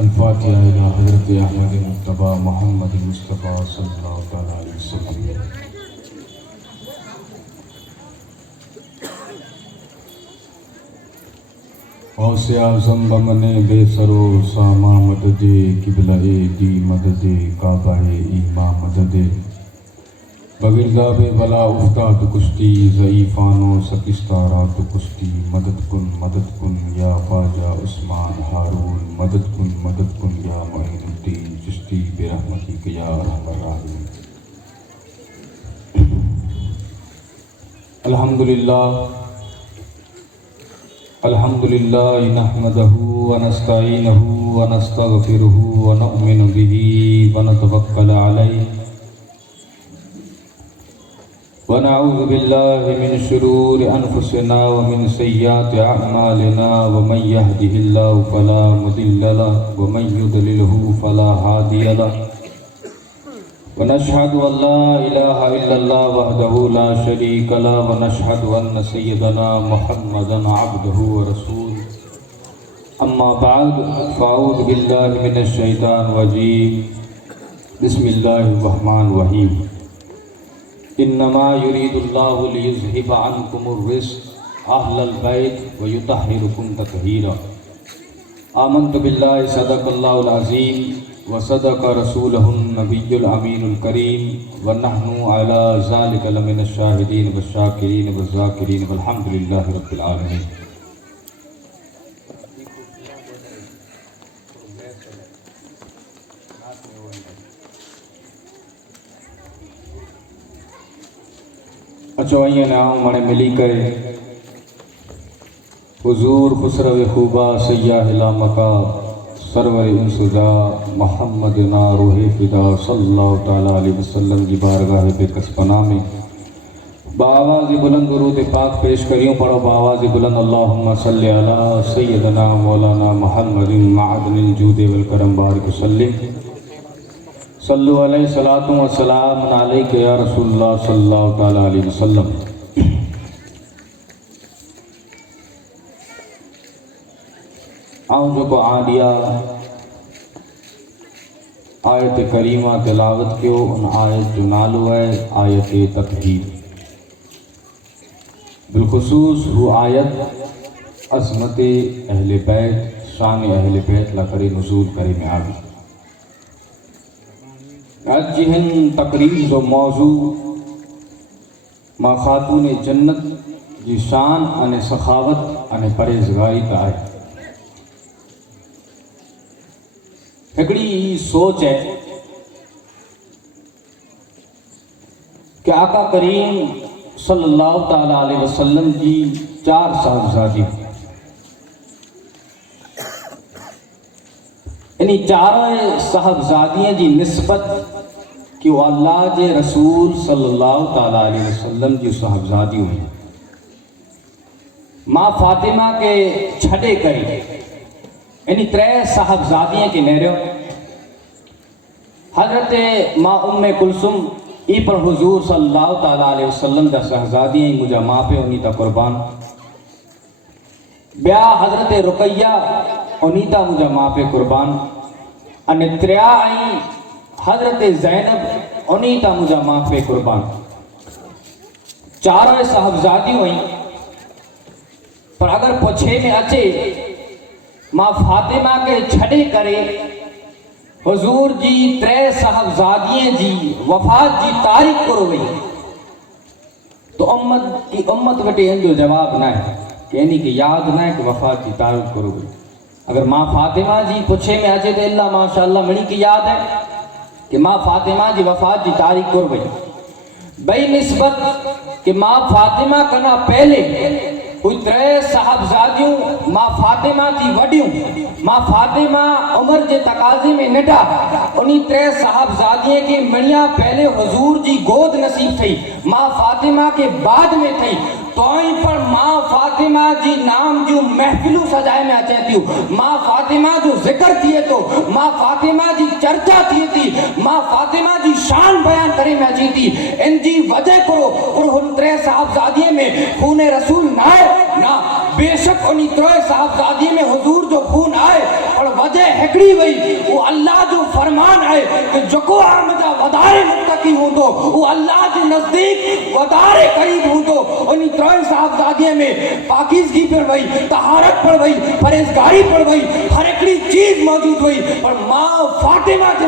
الفاتحہ الی حضرت احمد مجتبی محمد مصطفیٰ صلی اللہ علیہ وسلم۔ غوث اعظم بمن بے سرو ساما مدد قبلہ دی مدد کعبہ ایما مدد بگرداب بلا افتاد کشتی ضعیفانو سکستارات کشتی مدد کن یا خواجہ عثمان ہارون مدد کن یا معین الدین چشتی برحمتک یا ارحم الراحمین۔ الحمدللہ نحمدہ ونستعینہ ونستغفرہ ونؤمن بہ ونتوکل علیہ ونعوذ باللہ من شرور انفسنا ومن سیئات اعمالنا ومن یہدہ اللہ فلا مضل له ومن یضللہ فلا ہادی له ونشهد ان لا الہ الا اللہ وحدہ لا شریک له ونشهد ان سیدنا محمدا عبدہ ورسولہ اما بعد فاعوذ باللہ من الشیطان الرجیم بسم اللہ الرحمن الرحیم۔ انما یرید اللہ لیذہب عنکم الرجس اہل البیت ویطہرکم تطہیرا۔ آمنت باللہ صدق اللہ العظیم وصدق رسولہ النبی الامین الکریم ونحن علی ذلک لمن الشاہدین والشاکرین والذاکرین والحمدللہ رب العالمین۔ اچوائیں نام مڑے ملی کرے حضور خسرو خوبا سیاہ لامکا سرور انسجا محمد نا روح فدا صلی اللہ تعالیٰ علیہ وسلم کی بارگاہ بے کس پناہ میں بآواز بلند درود پاک پیش کریوں پڑھو بآواز بلند اللہم صلی علی سیدنا مولانا محمد معدن الجود والکرم بارک وسلم۔ صلو علیہ صلاۃ و سلام علیک یا رسول اللہ صلی اللہ تعالیٰ علیہ وسلم۔ آؤں جو کو عالیہ آیت کریمہ تلاوت کیو ان آیت جو نالو ہے آیت تطہیر۔ بالخصوص وہ آیت عظمت اہل بیت شان اہل بیت لکرے نزول کرے میں آگی۔ آج جہن تقریر و موضوع ما خاتون جنت جی شان ان سخاوت ان پرہیزگاری کا ہے۔ ہکڑی سوچ ہے کہ آقا کریم صلی اللہ تعالیٰ علیہ وسلم جی 4 صاحبزادی یعنی 4 صاحبزادیاں جی نسبت کہ وہ اللہ جے رسول صلی اللہ تعالیٰ علیہ وسلم جی صاحبزادی ہوئی ماں فاطمہ کے چھڑے کری یعنی 3 صاحبزادیاں کے نیرے حضرت ماں ام کلثوم ای پر حضور صلی اللہ تعالیٰ علیہ وسلم دا صاحبزادیاں ہی مجھا ماں پہ انہی تا قربان بیا حضرت رقیہ انہی تا مجھا ماں پہ قربان ان 3 آئیں حضرت زینب انہی تا مجھا ماں پہ قربان 4 صاحبزادی ہوئیں پر اگر پوچھے میں اچھے ماں فاطمہ کے چھڑے کرے حضور جی 3 صاحبزادیاں جی وفات جی تاریخ کرو گئی تو امت وٹے ان جو جواب نہ ہے کہ یعنی کہ یاد نہ ہے کہ وفات جی تاریخ کرو گئی۔ اگر ماں فاطمہ جی پوچھے میں اچھے تو اللہ ماشاءاللہ منی کی یاد ہے کہ ماں فاطمہ جی وفات جی تاریخ کر گئی بھئی نسبت کہ ماں فاطمہ کنا پہلے کوئی 3 صاحبزادیوں ماں فاطمہ جی وڈیوں ماں فاطمہ عمر جے تقاضے میں نٹا انہی 3 صاحبزادیاں کے منیا پہلے حضور جی گود نصیب تھی ماں فاطمہ کے بعد میں تھی تو پر ماں فاطمہ جی نام جو محفلوں سجائے میں چاہتی ہوں ماں فاطمہ جو ذکر کیے تو ماں فاطمہ جی چرچا کیے تھی ماں فاطمہ جی شان بیان کرے میں چاہتی ان جی وجہ کرو اور ہن 3 صاحبزادیے میں خون رسول نہ ہے نہ بے شک انہی 3 صاحبزادیے میں حضور جو خون آئے اور वजह हिकिड़ी वई, वो अल्लाह जो फरमान है कि जेको मुंहिंजा वधारे मुतक़ी हूंदो वो अल्लाह जे नज़दीक वधारे क़रीब हूंदो। उन त्रय साहबजादीअ में पाकीज़गी पिण वई, तहारत पिण वई, परहेज़गारी पिण वई, हर हिकिड़ी चीज़ मौजूद हुई। पर मां फातिमा जे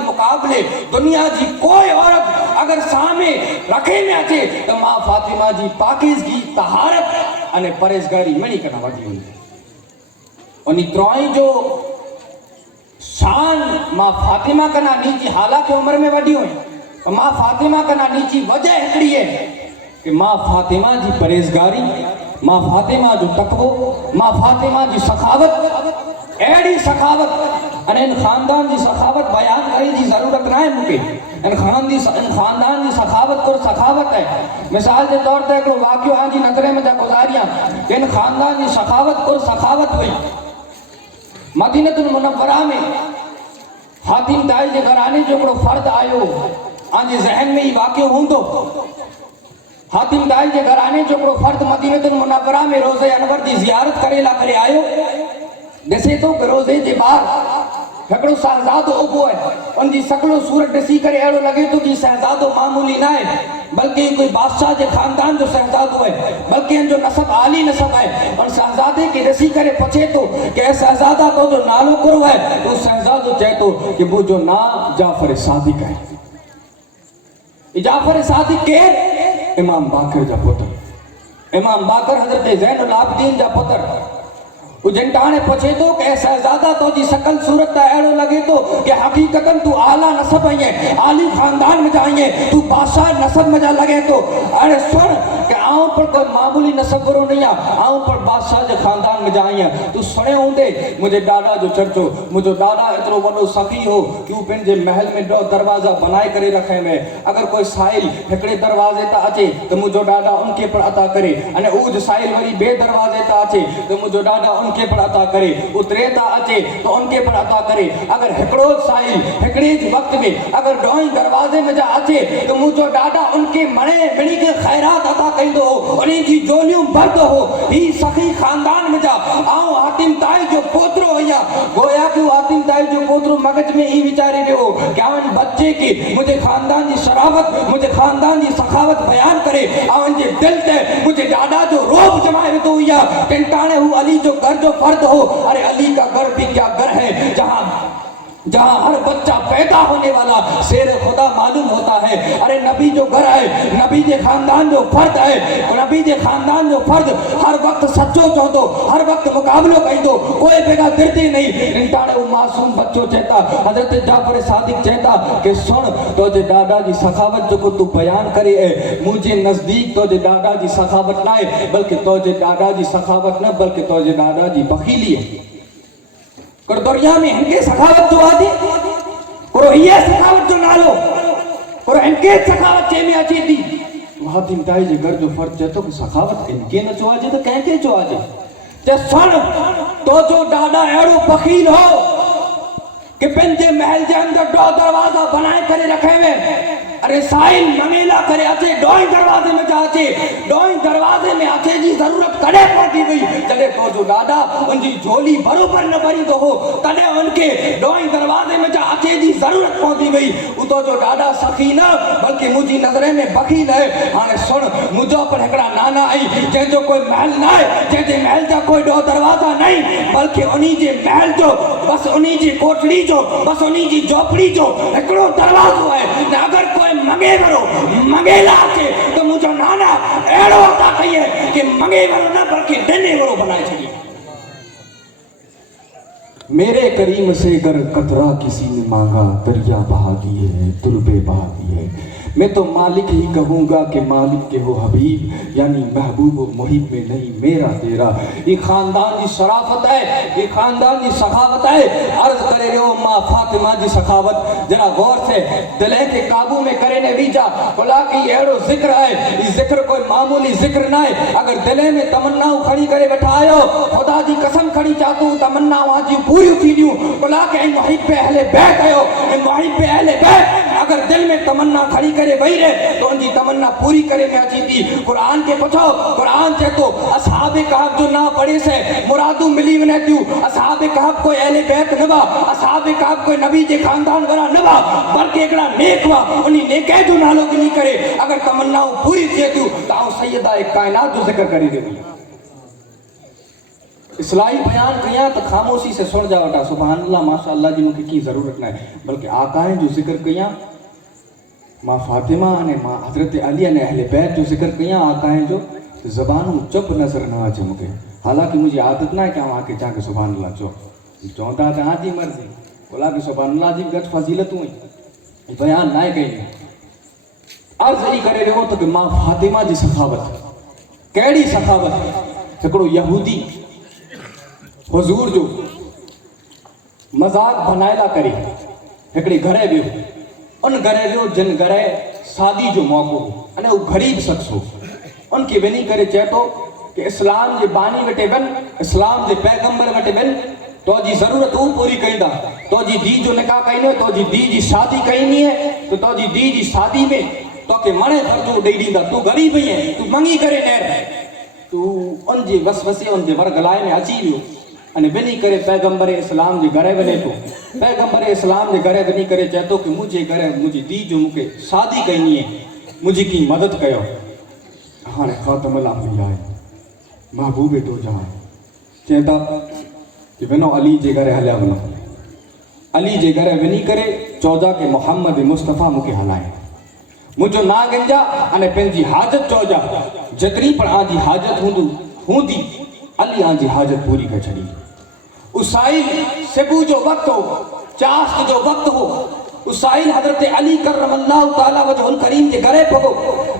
मुक़ाबले दुनिया जी कोई औरत अगर सामने रखे में अचे तो मां फातिमा जी पाकीज़गी, तहारत अने परहेज़गारी मनी कना वधी हुई। उन त्रय जो शान मां फातिमा कना नीची, हालांकि उम्र में वडी हुई, मां फातिमा कना नीची वजह हिकिड़ी है कि मां फातिमा जी परहेज़गारी, मां फातिमा जो तक़वो, मां फातिमा जी सखावत, अहिड़ी सखावत अने इन ख़ानदान जी सखावत बयान करण जी ज़रूरत न आहे मूंखे। इन ख़ानदान जी सखावत और सखावत है। मिसाल के तौर ते हिकिड़ो वाक़ियो आजी नज़रे में जा गुज़ारियां कि इन ख़ानदान जी सखावत और सखावत हुई। मदीनतुल मुनव्वरा में हातिम ताई जे घराने जो हिकिड़ो फ़र्द आयो, आजे ज़हन में ही वाक़ियो हूंदो। हातिम ताई जे घराने जो हिकिड़ो फ़र्द मदीनतुल मुनव्वरा में रोज़े अनवर जी ज़ियारत करे ला करे आयो। ॾिसे थो कि रोज़े जे ॿाहिरि हिकिड़ो शहज़ादो उभो आहे। उनजी शकलो सूरत ॾिसी करे अहिड़ो लॻे थो कि शहज़ादो मामूली न आहे, बल्कि कोई बादशाह जे ख़ानदान जो शहज़ादो है, बल्कि इन जो नसब आली नसब है। और शहज़ादे के ॾिसी करे पुछे थो कि शहज़ादा तो जो नालो कहिड़ो है? तो शहज़ादो चए थो कि मुंहिंजो नाम जाफ़र सादिक है। जाफ़र सादिक केरु? इमाम बाक़र जा पुत्र, इमाम बाक़र हज़रत ज़ैनुल आबिदीन जा पुत्र। जिन टाणे पुछे थो कि शहज़ादा तो जी शकल सूरत अहिड़ो लॻे थो कि हक़ीक़तन तू आला नसब आई है, आली ख़ानदान में जा आई है, तू बादशाह नसब में जा लॻे थो। अरे सुन कि आऊं पर कोई मामूली नसब वारो नहीं आहे, आऊं पर बादशाह जे ख़ानदान में जा आई आहियां। तू सुणियो हूंदे मुंहिंजे ॾाॾा जो चर्चो, मुंहिंजो ॾाॾा एतिरो वॾो सख़ी हो कि हू पंहिंजे महल में 2 दरवाज़ा बनाए करे रखे में। अगर कोई साहिल हिकिड़े दरवाज़े तां अचे तो मुंहिंजो ॾाॾा उनके पर अता करे, अने उज साहिल वरी ॿिए दरवाज़े तां अचे तो मुंहिंजो ॾाॾा उनके पर अता करे, उतरे ता अचे तो उनके पर अता करे। अगर हिकिड़ो साहिल हिकिड़े वक्त में अगर 2 दरवाज़े में जा अचे तो मुंहिंजो ॾाॾा उनके मणे मिणी के खैरात अता कंदो हो, उन्हीं जी जोलियूं भरदो हो। ही सखी ख़ानदान में जा आऊं हातिम ताई जो पोतरो हुया। गोया कि हातिम ताई जो पोतरो मगज में ही विचारे रहियो कि आवन बच्चे के मुझे ख़ानदान जी शराफत, मुझे ख़ानदान जी सखावत बयान करे, आवन जे दिल ते मुझे ॾाॾा जो रोब जमाए वेठो हुया। टिंटाणे हू अली जो घर जो फर्द हो। अरे अली का घर भी क्या घर है जहाँ हर बच्चा पैदा होने वाला शेर खुदा मालूम होता है। अरे नबी जो घर है, नबी के खानदान जो फर्द है, नबी के खानदान जो फर्द हर वक्त सच्चो चौंदो, हर वक्त मुकाबलो कंदो, कोई बेगा दिरती नहीं। इंटाणे वो मासूम बच्चो चेता हजरत जाफर सादिक चेता कि सुन तो जे दादा जी सखावत जो तू बयान करे है, मुझे नजदीक तो जे दादा जी सखावत ना है, बल्कि तो जे दादा जी सखावत न बल्कि तो जे दादा जी बखीली है। दुनिया में इनके सखावत जो आदि और ये सखावत जो नालो और इनके सखावत चे में अची थी। हातिम ताई जे घर जो फर्ज चेतो कि सखावत इनके न चवाजे तो कंहिंखे चवाजे। जे सुन तो जो ॾाॾा अहिड़ो बखील हो कि पंहिंजे महल जे अंदर 2 दरवाजा बनाए करे रखे हुए। अरे साहिल मंगेला करे अचे 2 दरवाजे में जा अचे, 2 दरवाजे में अचे जी जरूरत कॾहिं पवंदी हुई जॾहिं तो जो ॾाॾा उनजी झोली बरोबर न भरींदो हो, तॾहिं उनके 2 दरवाजे में जा अचे जी जरूरत पवंदी हुई। उतो जो ॾाॾा सखी न बल्कि मुंहिंजी नज़रे में बखील है। हाणे सुन मुंहिंजो पर हिकिड़ा नाना आई जंहिंजो कोई महल न आहे, जंहिंजे महल जा कोई 2 दरवाजा नहीं, बल्कि उन्हीं जे महल जो बस उन्हीं जी कोठड़ी जो बस उन्हीं जी झोपड़ी जो हिकिड़ो दरवाजो है। अगर कोई मंगे वरो मंगेला अचे तो मुझो नाना अहिड़ो अता कहिए कि मंगे वरो न बल्कि ॾिने वरो बनाए छॾिए। मेरे करीम से अगर कतरा किसी ने मांगा दरिया बहा दिए, तुरबे बहा दिए। मैं तो मालिक ही कहूँगा कि मालिक के हो हबीब, यानी महबूब व मुहिब में नहीं मेरा तेरा। ये खानदान की शराफत है, ये खानदान की सखावत है। अर्ज करे रहो माँ फातिमा जी सखावत जरा गौर से दिले के काबू में करे ने वीजा खुला की एड़ो जिक्र है। ये जिक्र कोई मामूली जिक्र ना है। अगर दिले में तमन्नाओं खड़ी करे बैठा आयो, खुदा जी कसम खड़ी चाहतू तमन्नाओं आज पूरी थी दियूं खुला के मुहिब पे अहले बैत आयो, मुहिब पे अहले बैत اگر دل میں تمنا کھڑی کرے وہی رہے تو ان کی تمنا پوری کرے میں اچھی تھی. قرآن کے پچھو قرآن چاہے تو اصحاب کہف جو نہ پڑھے سے مرادو ملی ونے تیوں. اصحاب کہف کوئی اہل بیت نہ با, اصحاب کہف کوئی نبی جے خاندان ورا نہ با, بلکہ ایکڑا نیک وا انہی نیکے جو نالو گنی کرے. اگر تمناؤں پوری تھے تیوں تو آؤں سیدہ کائنات جو ذکر کری دے دی. اصلاحی بیان کیا تو خاموشی سے سن جاوٹا سبحان اللہ ماشاءاللہ جی مجھے کی ضرورت نہ ہے, بلکہ آقائیں جو ذکر کیا ماں فاطمہ نے ماں حضرت علی نے اہل بیت جو ذکر کیا آقائیں جو زبانوں چپ نظر نہ آجے مجھے. حالانکہ مجھے عادت نہ ہے کہ ہم آکے چاہ کے سبحان اللہ چونتا کہ ہاں جی مرضی بولا کہ سبحان اللہ جی گھٹ فضیلت ہوئی بیان نہ کہیں. عرض ہی کرے رہے ہو تو کہ ماں فاطمہ جی سخاوت کیڑی سخاوت. ہکڑو یہودی حضور جو مذاق بنائلا کرے ہکڑے گھرے بیو ان گھرے بیو جن گھرے شادی جو موقع ہو انہیں وہ غریب شخص ہو ان کی بنی کرے چاہتو کہ اسلام جے بانی وٹے بن اسلام جے پیغمبر وٹے بن تو جی ضرورت وہ پوری کہیں دا تو جی دی جو نکاح کہیں ہے تو جی دی جی شادی کہیں نہیں ہے تو جی دی جی شادی میں تو کہ منے خرچو ڈی ڈی دا تو غریب ہی ہے تو منگی کرے نیر تو ان جی وسوسے ان جے ورگلائے میں اچھی بیو انہیں بنی کرے پیغمبر اسلام جے گھرے بنے تو پیغمبر اسلام جے گھرے بنی کرے چاہتو کہ مجھے گھرے مجھے دی جو مجھے شادی کہیں ہے مجھے کی مدد کہو. ہاں خاتم الانبیاء محبوب تو جہاں چاہتا کہ بنو علی جے گھرے ہلیا بنو علی جے گھرے بنی کرے چوجا کہ محمد مصطفیٰ مجھے ہلائیں مجھو نا گنجا انہیں پنجی حاجت چوجا جتری پر آجی حاجت ہوں دی علی آجی حاجت پوری کر چھڑی. اسائل سبو جو وقت ہو چاست جو وقت ہو اسائل حضرت علی کرم اللہ تعالیٰ وجہ الکریم کے گھرے پگو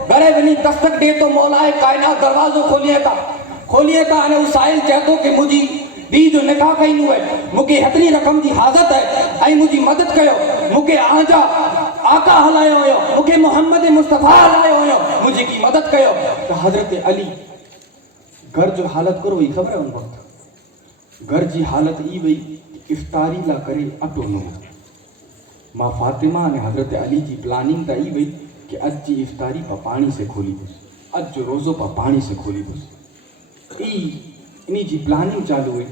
گھرے بنی دستک دے تو مولا کائنات دروازوں کھولیے تا انہیں اسائل چاہتو کہ مجھے دی جو نکاح کہیں نو ہے مکہ ہتنی رقم دی حاجت ہے آئی مجھے مدد کہو مکہ آجا آقا ہلائے ہوئے مکہ محمد مصطفیٰ ہلائے ہوئے مجھے کی مدد کہو. تو حضرت علی گھر جو حالت کرو یہ خبر ہے ان وقت گھر جی حالت ای وئی افطاری لا کرے اٹو نو. ماں فاطمہ نے حضرت علی جی پلاننگ تا ای وئی کہ اج جی افطاری پا پانی سے کھولی بس اج جو روزو پا پانی سے کھولی بس انہی جی پلاننگ چالو ہے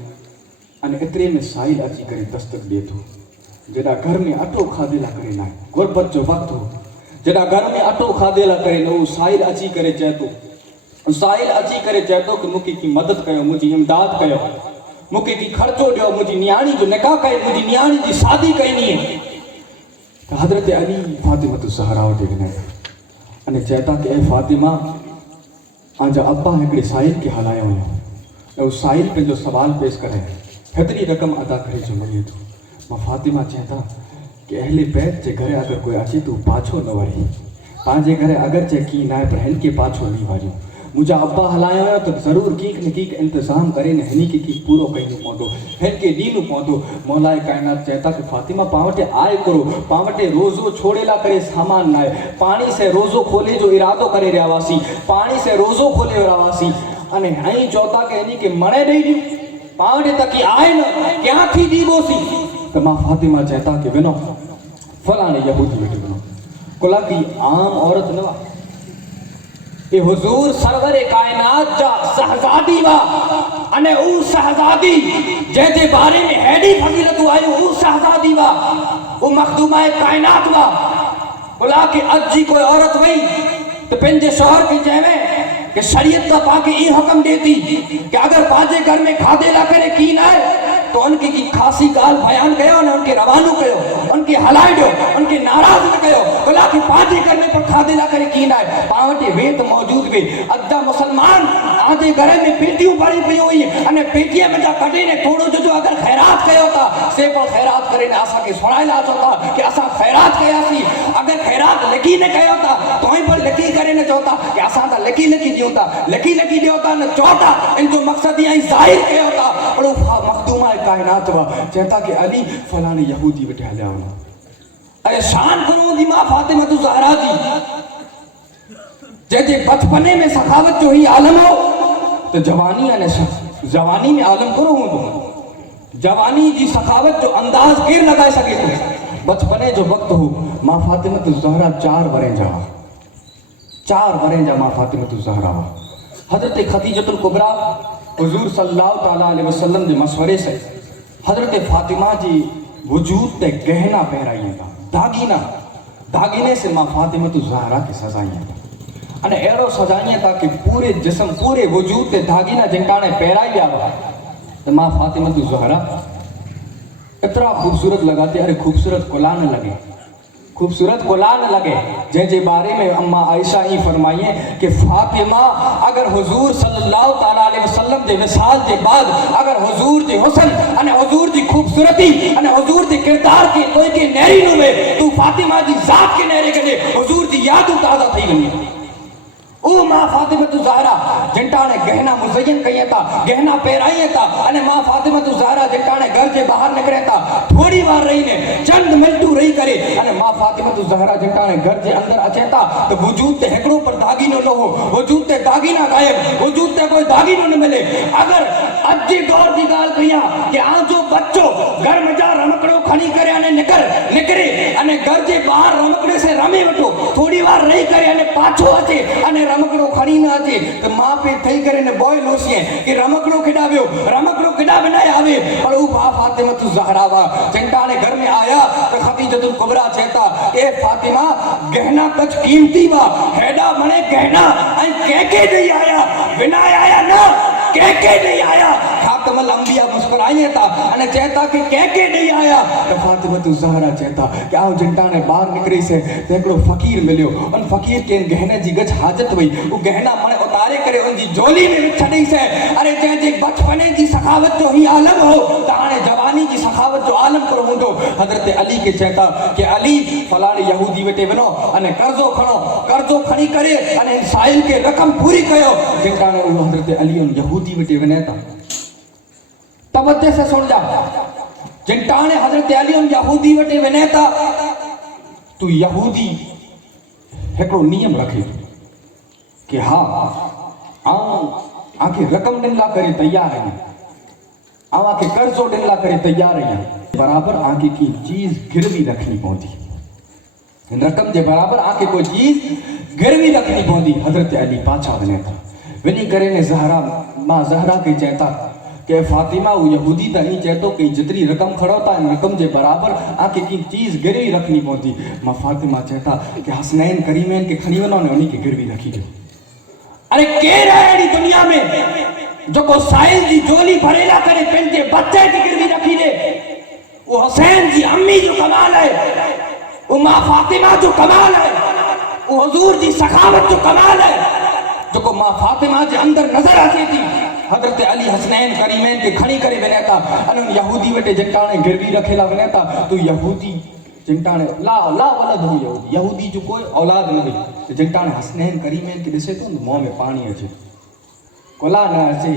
ان اترے میں سائل اچھی کرے دستک دے تو جڑا گھر میں اٹو کھادے لا کرے نہ غربت جو وقت ہو جڑا گھر میں اٹو کھادے لا کرے نہ سائل اچھی کرے چاہتو سائل اچھی کرے چاہتو کہ مکہ کی مدد کہو مجھے امداد کہو مکہ کی خرچو ڈیو مجھے نیانی جو نکاح کہے مجھے نیانی جی شادی کہی نہیں ہے. تو حضرت علی فاطمہ تو سہراو دیکھنے انہیں چاہتا کہ اے فاطمہ آنجا ابا ہکڑے سائل کے حلائے ہوئے ہیں اس سائل پہ جو سوال پیش کرے ہتری رقم ادا کرے جو مجھے تو ماں فاطمہ چاہتا کہ اہل بیت چے گھرے اگر کوئی اچھے تو پاچھو نہ وڑی پانچے گھرے اگر چے کی نائے پر ہن کے پاچھو نہیں وڑی مجھے ابا ہلائے ہوئے تو ضرور کیک نہ کیک انتظام کرے نہ ہنی کی پورو کہیں پہنچو ہن کے دینو پہنچو. مولا کائنات چاہتا کہ فاطمہ پاوٹے آئے کرو پاوٹے روزو چھوڑے لا کرے سامان نائے پانی سے روزو کھولے جو ارادو کرے رہواسی پانی سے روزو کھولے رہواسی انہیں ہائیں چوتا کہ ہنی کے مرے نہیں دی پاوٹے تکی آئے نہ کیا تھی دی بوسی. تو ماں فاطمہ چاہتا کہ بنو فلانے یہودی بیٹے بنو کلا کی عام عورت نوا کہ حضور سرور کائنات جا شہزادی وا انہیں او شہزادی جہتے بارے میں ہیڈی فضیلت آئی او شہزادی وا او مخدومہ کائنات وا بلا کہ اج جی کوئی عورت وئی تو پنجے شوہر کی جہویں کہ شریعت کا پاکی ای حکم دیتی کہ اگر باجے گھر میں کھادے لا کرے کی نہ تو ان کی خاصی گال بیان کہو ان کے روانو کہو ان کے ہلائے دو ان کے ناراض نہ کہو بلا کہ باجے گھر میں پر کھادے لا کرے کی نہ پاوٹے ویت موجود بھی ادا مسلمان آدھے گھر میں پیٹیوں بڑی پئی ہوئی انہیں پیٹیاں میں جا کٹے نے تھوڑو جو اگر خیرات کہو تا سے پر خیرات کرے نے آسا کے سنائے لا چاہتا کہ آسا خیرات کہا سی اگر خیرات لکی نے کہو تا تو ہی پر لکی کرے نے چاہتا کہ آسا تا لکی دیوتا لکی دیوتا نہ چاہتا ان جو مقصد یہ ظاہر کہو تا اور مخدومہ کائنات وا چاہتا کہ علی فلانے یہودی بٹھے ہلیا ہونا اے شان کروں دی ماں فاطمہ تو زہرا جی جیسے بچپنے میں سخاوت جو ہی عالم ہو تو جوانی میں عالم کرو ہوں جوانی جی سخاوت جو انداز کیر لگائے سکے تو बचपने जो वक्त हो मां फातिमा ज़हरा 4 वरें जा 4 वरें जा मां फातिमा ज़हरा हज़रत खदीजतुल कुबरा हुज़ूर सल्लल्लाहु ताला अलैहि वसल्लम जे मशवरे से हज़रत फातिमा जी वजूद ते गहना पहराइए था दागीना दागीने से मां फातिमा ज़हरा के सजाइए था अने अहिड़ो सजाइए था कि पूरे जिस्म पूरे वजूद ते दागीना जिनटाणे पहराई विया हुआ तो मां फातिमा ज़हरा इतना खूबसूरत लगाते अरे खूबसूरत कोला न लगे खूबसूरत कोला न लगे जैसे बारे में अम्मा आयशा ही फरमाइए कि फातिमा अगर हुजूर सल्लल्लाहु ताला अलैहि वसल्लम के विसाल के बाद अगर हुजूर जी हुस्न अने हुजूर जी खूबसूरती अने हुजूर जी किरदार के कोई के नहरी नु में तू फातिमा जी जात के नहरे कने हुजूर जी याद ताजा थई वनी ओ मां फातिमा ज़हरा जिनटाणे गहना मुज़य्यन कई था गहना पहराई था अने मां फातिमा ज़हरा जिनटाणे घर के बाहर निकरे था थोड़ी बार रही ने चंद मिनटू रही करे अने मां फातिमा ज़हरा जिनटाणे घर के अंदर अचे था तो वजूद ते हिकड़ो पर दागीनो न हो वजूद ते दागीना गायब वजूद ते कोई दागीनो न मिले अगर अज जे दौर की गाल करिया कि आजो बच्चो घर में जा रमकड़ो खणी करे अने निकरे अने घर के बाहर रमकड़े से रमे वठो थोड़ी बार रही करे अने पाछो अचे अने रमकड़ो खणी न अचे तो मां पे थई करे ने बॉय लोसिए कि रमकड़ो केडा वियो रमकड़ो केडा बनाए आवे पर वो मां फातिमा ज़हरा वा जिनटाणे घर में आया तो खदीजतुल कुबरा चेता ए फातिमा गहना कुछ कीमती वा हेडा मने गहना ऐ के दई आया बिना आया ना के नहीं आया खातमुल अंबिया मुस्कुराइए था अने चेता कि के नहीं आया तो फातिमा ज़हरा चेता कि आओ जिनटाणे बाहर निकरी से एकड़ो फकीर मिलियो उन फकीर के गहने जी गज हाजत हुई वो गहना मने उतारे करे उन जी झोली में छड़ी से अरे जे बचपने जी सखावत जो ही आलम हो ताने जवानी जी सखावत जो आलम पर हुंदो हजरत अली के चेता कि अली फलाणे यहूदी वेटे वनो अने कर्जो खणी करे अने साहिल के रकम पूरी कयो जिनटाणे वो हजरत अली उन यहूदी वेटे वने था तवज्जो से सुन जा जिनटाणे हजरत अली उन यहूदी वेटे वने था तू यहूदी एकड़ो नियम रखे कि हाँ आके रकम डिनला करे तैयार है आके कर्जो डिनला करे तैयार है बराबर आके की चीज गिरवी रखनी पौंदी रकम जे बराबर आके कोई चीज गिरवी रखनी पौंदी हजरत अली पाछा वने था वनी करे ने ज़हरा मां ज़हरा के चेता कि फातिमा वो यहूदी त ही चेतो कि जितनी रकम खड़ोता रकम जे बराबर आके की चीज गिरवी रखनी पौंदी मां फातिमा चेता कि हसनैन करीमैन के खणी वनो ने उन्हीं के गिरवी रखी दे अरे केर है अड़ी दुनिया में जो को साहिल जी जोली भरेला करे पेंजे बच्चे की गिरवी रखी दे वो हुसैन जी अम्मी जो कमाल है वो मां फातिमा जो कमाल है वो हुजूर जी सखावत जो कमाल है जो को मां फातिमा जे अंदर नजर आती थी हजरत अली हसनैन करीमैन के खणी करे वने था अन यहूदी वटे जिनटाणे गिरवी रखेला वने था तो यहूदी जिनटाणे ला वलद हो यहूदी जो कोई औलाद न हुई जिनटाणे हसनैन करीमैन के दिसे तो मुंह में पानी अचे कोला न अचे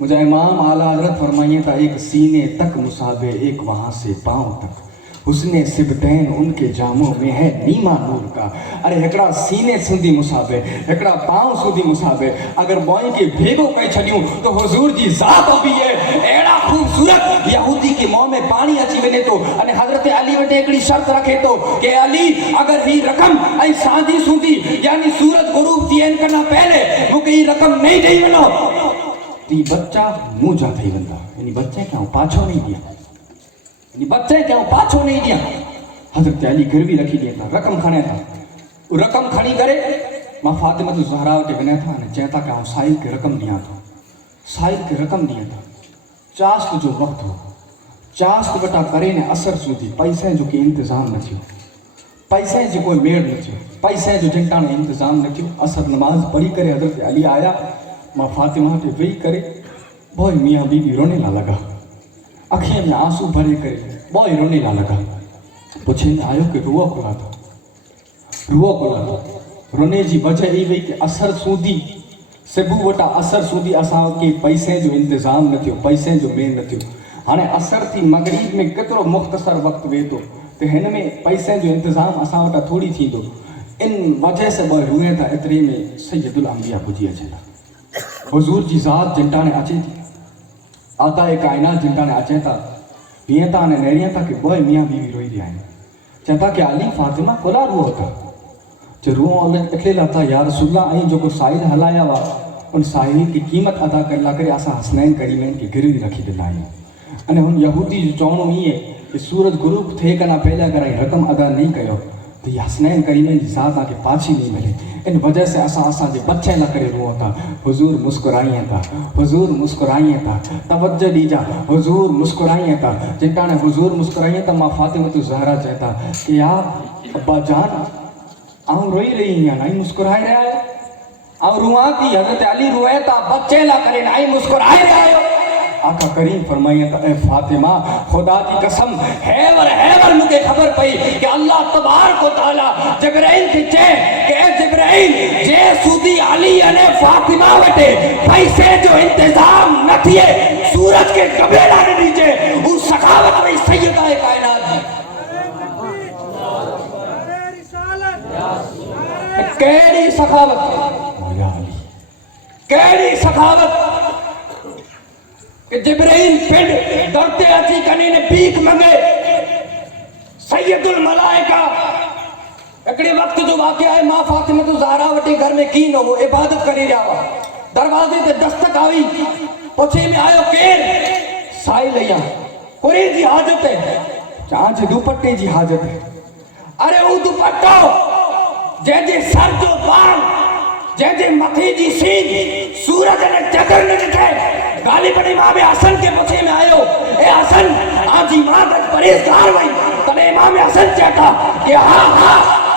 मुझे इमाम आला हजरत फरमाइए था एक सीने तक मुसाबे एक वहां से पांव तक हुस्ने सिबतैन उनके जामों में है नीमा नूर का अरे एकड़ा सीने सुधी मुसाबे एकड़ा पांव सुधी मुसाबे अगर बॉय के भेगो कई छड़ियूं तो हुजूर जी जात भी है एड़ा खूबसूरत यहूदी के मुंह में पानी अची वने तो अने हजरत अली वटे एकड़ी शर्त रखे तो कि अली अगर ही रकम ऐ सांधी सुधी यानी सूरज गुरूब थियन करना पहले मुके ही रकम नहीं देई वनो ती बच्चा मुंह जा थई वंदा यानी बच्चे क्या पाछो नहीं दिया बच्चे क्या पाछो नहीं दिया हजरत अली गिरवी रखी दिया था रकम खणे था वो रकम खणी करे मां फातिमा ज़हरा के वने था ने चेता कि साहिल के रकम दिया था साहिल के रकम दिया था चास्त जो वक्त हो चास्त बटा करे ने असर सुधी पैसे जो के इंतजाम न थियो पैसे जो कोई मेड़ न थियो पैसे जो जिनटाणे इंतजाम न थियो असर नमाज पढ़ी करे हजरत अली आया मां फातिमा के वेही करे बॉय मियां बीबी रोने ला लगा अखियों में आंसू भरे करे बॉय रोने ला लगा पूछे आयो कि रुआ कोला था रोने जी वजह ई वही कि असर सूदी सेबू वटा असर सूदी असां के पैसे जो इंतजाम न थियो पैसे जो मेन न थियो हाणे असर थी मगरिब में केतिरो मुख्तसर वक्त वे तो ते हिन में पैसे जो इंतजाम असां वटा थोड़ी थींदो इन वजह से बॉय रुए था एतिरे में सैयदुल अंबिया पुजी अचे था हुजूर जी ज़ात जिनटाणे अचे थी आता कायनात जिनटाणे अचे था हीअं था अने नेरिया था कि बॉय मियां बीवी रोई रहिया आहिनि चवंदा कि अली फातिमा कोला रुओ था जो रुओ अकेला था या रसूलल्लाह ऐं जेको साहिल हलाया हुआ उन साहिल की कीमत अदा करे लाइ करे असां हसनैन करीमैन खे गिरवी रखी ॾिना आहियूं। अने हुन यहूदी जो चवणो ईअं कि सूरज गुरूब थिए कना पहले अगर ऐं रक़म अदा नहीं कयो तो ये हसनैन करीमैन जी ज़ात तव्हांखे पाछी नहीं मिले। इन वजह से असांजे बच्चे लाइ करे रुओ था। हुजूर मुस्कुराइए था, हुजूर मुस्कुराइए था, तवज्जो ॾिजा, हुजूर मुस्कुराइए था। जिताणे हुजूर मुस्कुराइए था मां फातिमा ज़हरा चए था कि या अब्बा जान आऊं रोई रही आहियां नाई मुस्कुराए रहिया आहियो। आऊं रुआं थी, हज़रत अली रोए था बच्चे लाइ करे नाई मुस्कुराए रहिया आहियो। आका करीम फरमाइए त ए फातिमा खुदा की कसम हैवर मुझे खबर पई कि अल्लाह तबारक व तआला जिब्राइल के चे कि ए जिब्राइल जे सूदी अली अने फातिमा वटे पैसे जो इंतजाम न थिए सूरज के गबेला न दीजे उस सखावत में सैयदा कायनात केड़ी सखावत केड़ी सखावत कि जिब्राइल पिंड डरते अची कनी ने भीख मंगे सैयदुल मलाइका। हिकिड़े वक्त जो वाक़िया है मां फातिमा ज़हरा वटि घर में की न हो इबादत करे रहा हुआ। दरवाजे ते दस्तक आई, पुछे में आयो केर? साहिल या कुरे जी हाजत है, चांच दुपट्टे जी हाजत है। अरे वो दुपट्टो जंहिंजे सर जो बाल जंहिंजे मथे जी सीन सूरज ने चकर न ॾिठे गालिबन इमाम हसन के पुछे में आयो ए हसन आजी मां गज परहेज़गार वई तने इमाम हसन चता कि हां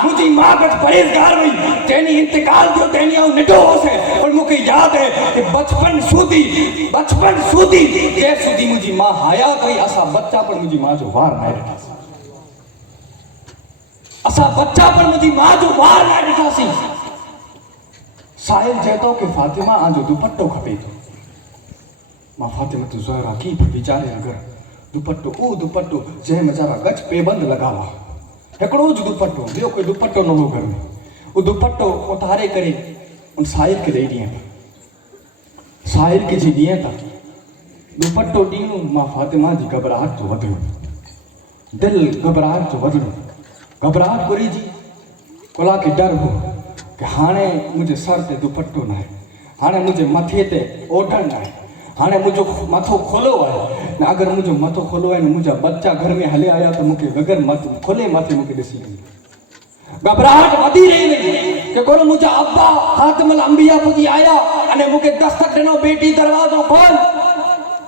मुझी मां गज परहेज़गार वई तेनी इंतकाल जो तेनी औ निडो होसे और मुके याद है कि बचपन सूदी जे सूदी मुझी मां हया कई असा बच्चा पर मुझी मां जो वार न ॾिठा असा बच्चा पर मुझी मां जो वार न ॾिठासी। साहिल चए थो कि फातिमा आजो दुपट्टो खपे थो। मां फातिमा ज़हरा की वीचारे अगर दुपट्टो ओ दुपट्टो जंहिं मज़ारा गच पेबंद लगा हुआ हिकिड़ो ज दुपट्टो ॿियो कोई दुपट्टो न हो घर में। वो दुपट्टो उतारे करे उन साहिल खे ॾेई ॾियां था। साहिल खे जी ॾियां था दुपट्टो ॾियूं मां फातिमा जी घबराहट जो वधियो, दिलि घबराहट जो वधियो। घबराहट कुरी जी कोला खे डर हो कि हाणे मुंहिंजे सर ते दुपट्टो न आहे, हाणे मुंहिंजे मथे ते ओढ़ण न आहे, हाणे मुंहिंजो मथो खोलो आहे न अगरि मुंहिंजो मथो खोलो आहे न मुंहिंजा बच्चा घर में हले आया त मूंखे बग़ैर खुले मथे मूंखे ॾिसी वेंदी। घबराहट वधी रही हुई कि कोन मुंहिंजा अब्बा ख़ातिमुल अंबिया पुॼी आया अने मूंखे दस्तक ॾिनो बेटी दरवाज़ो खोल।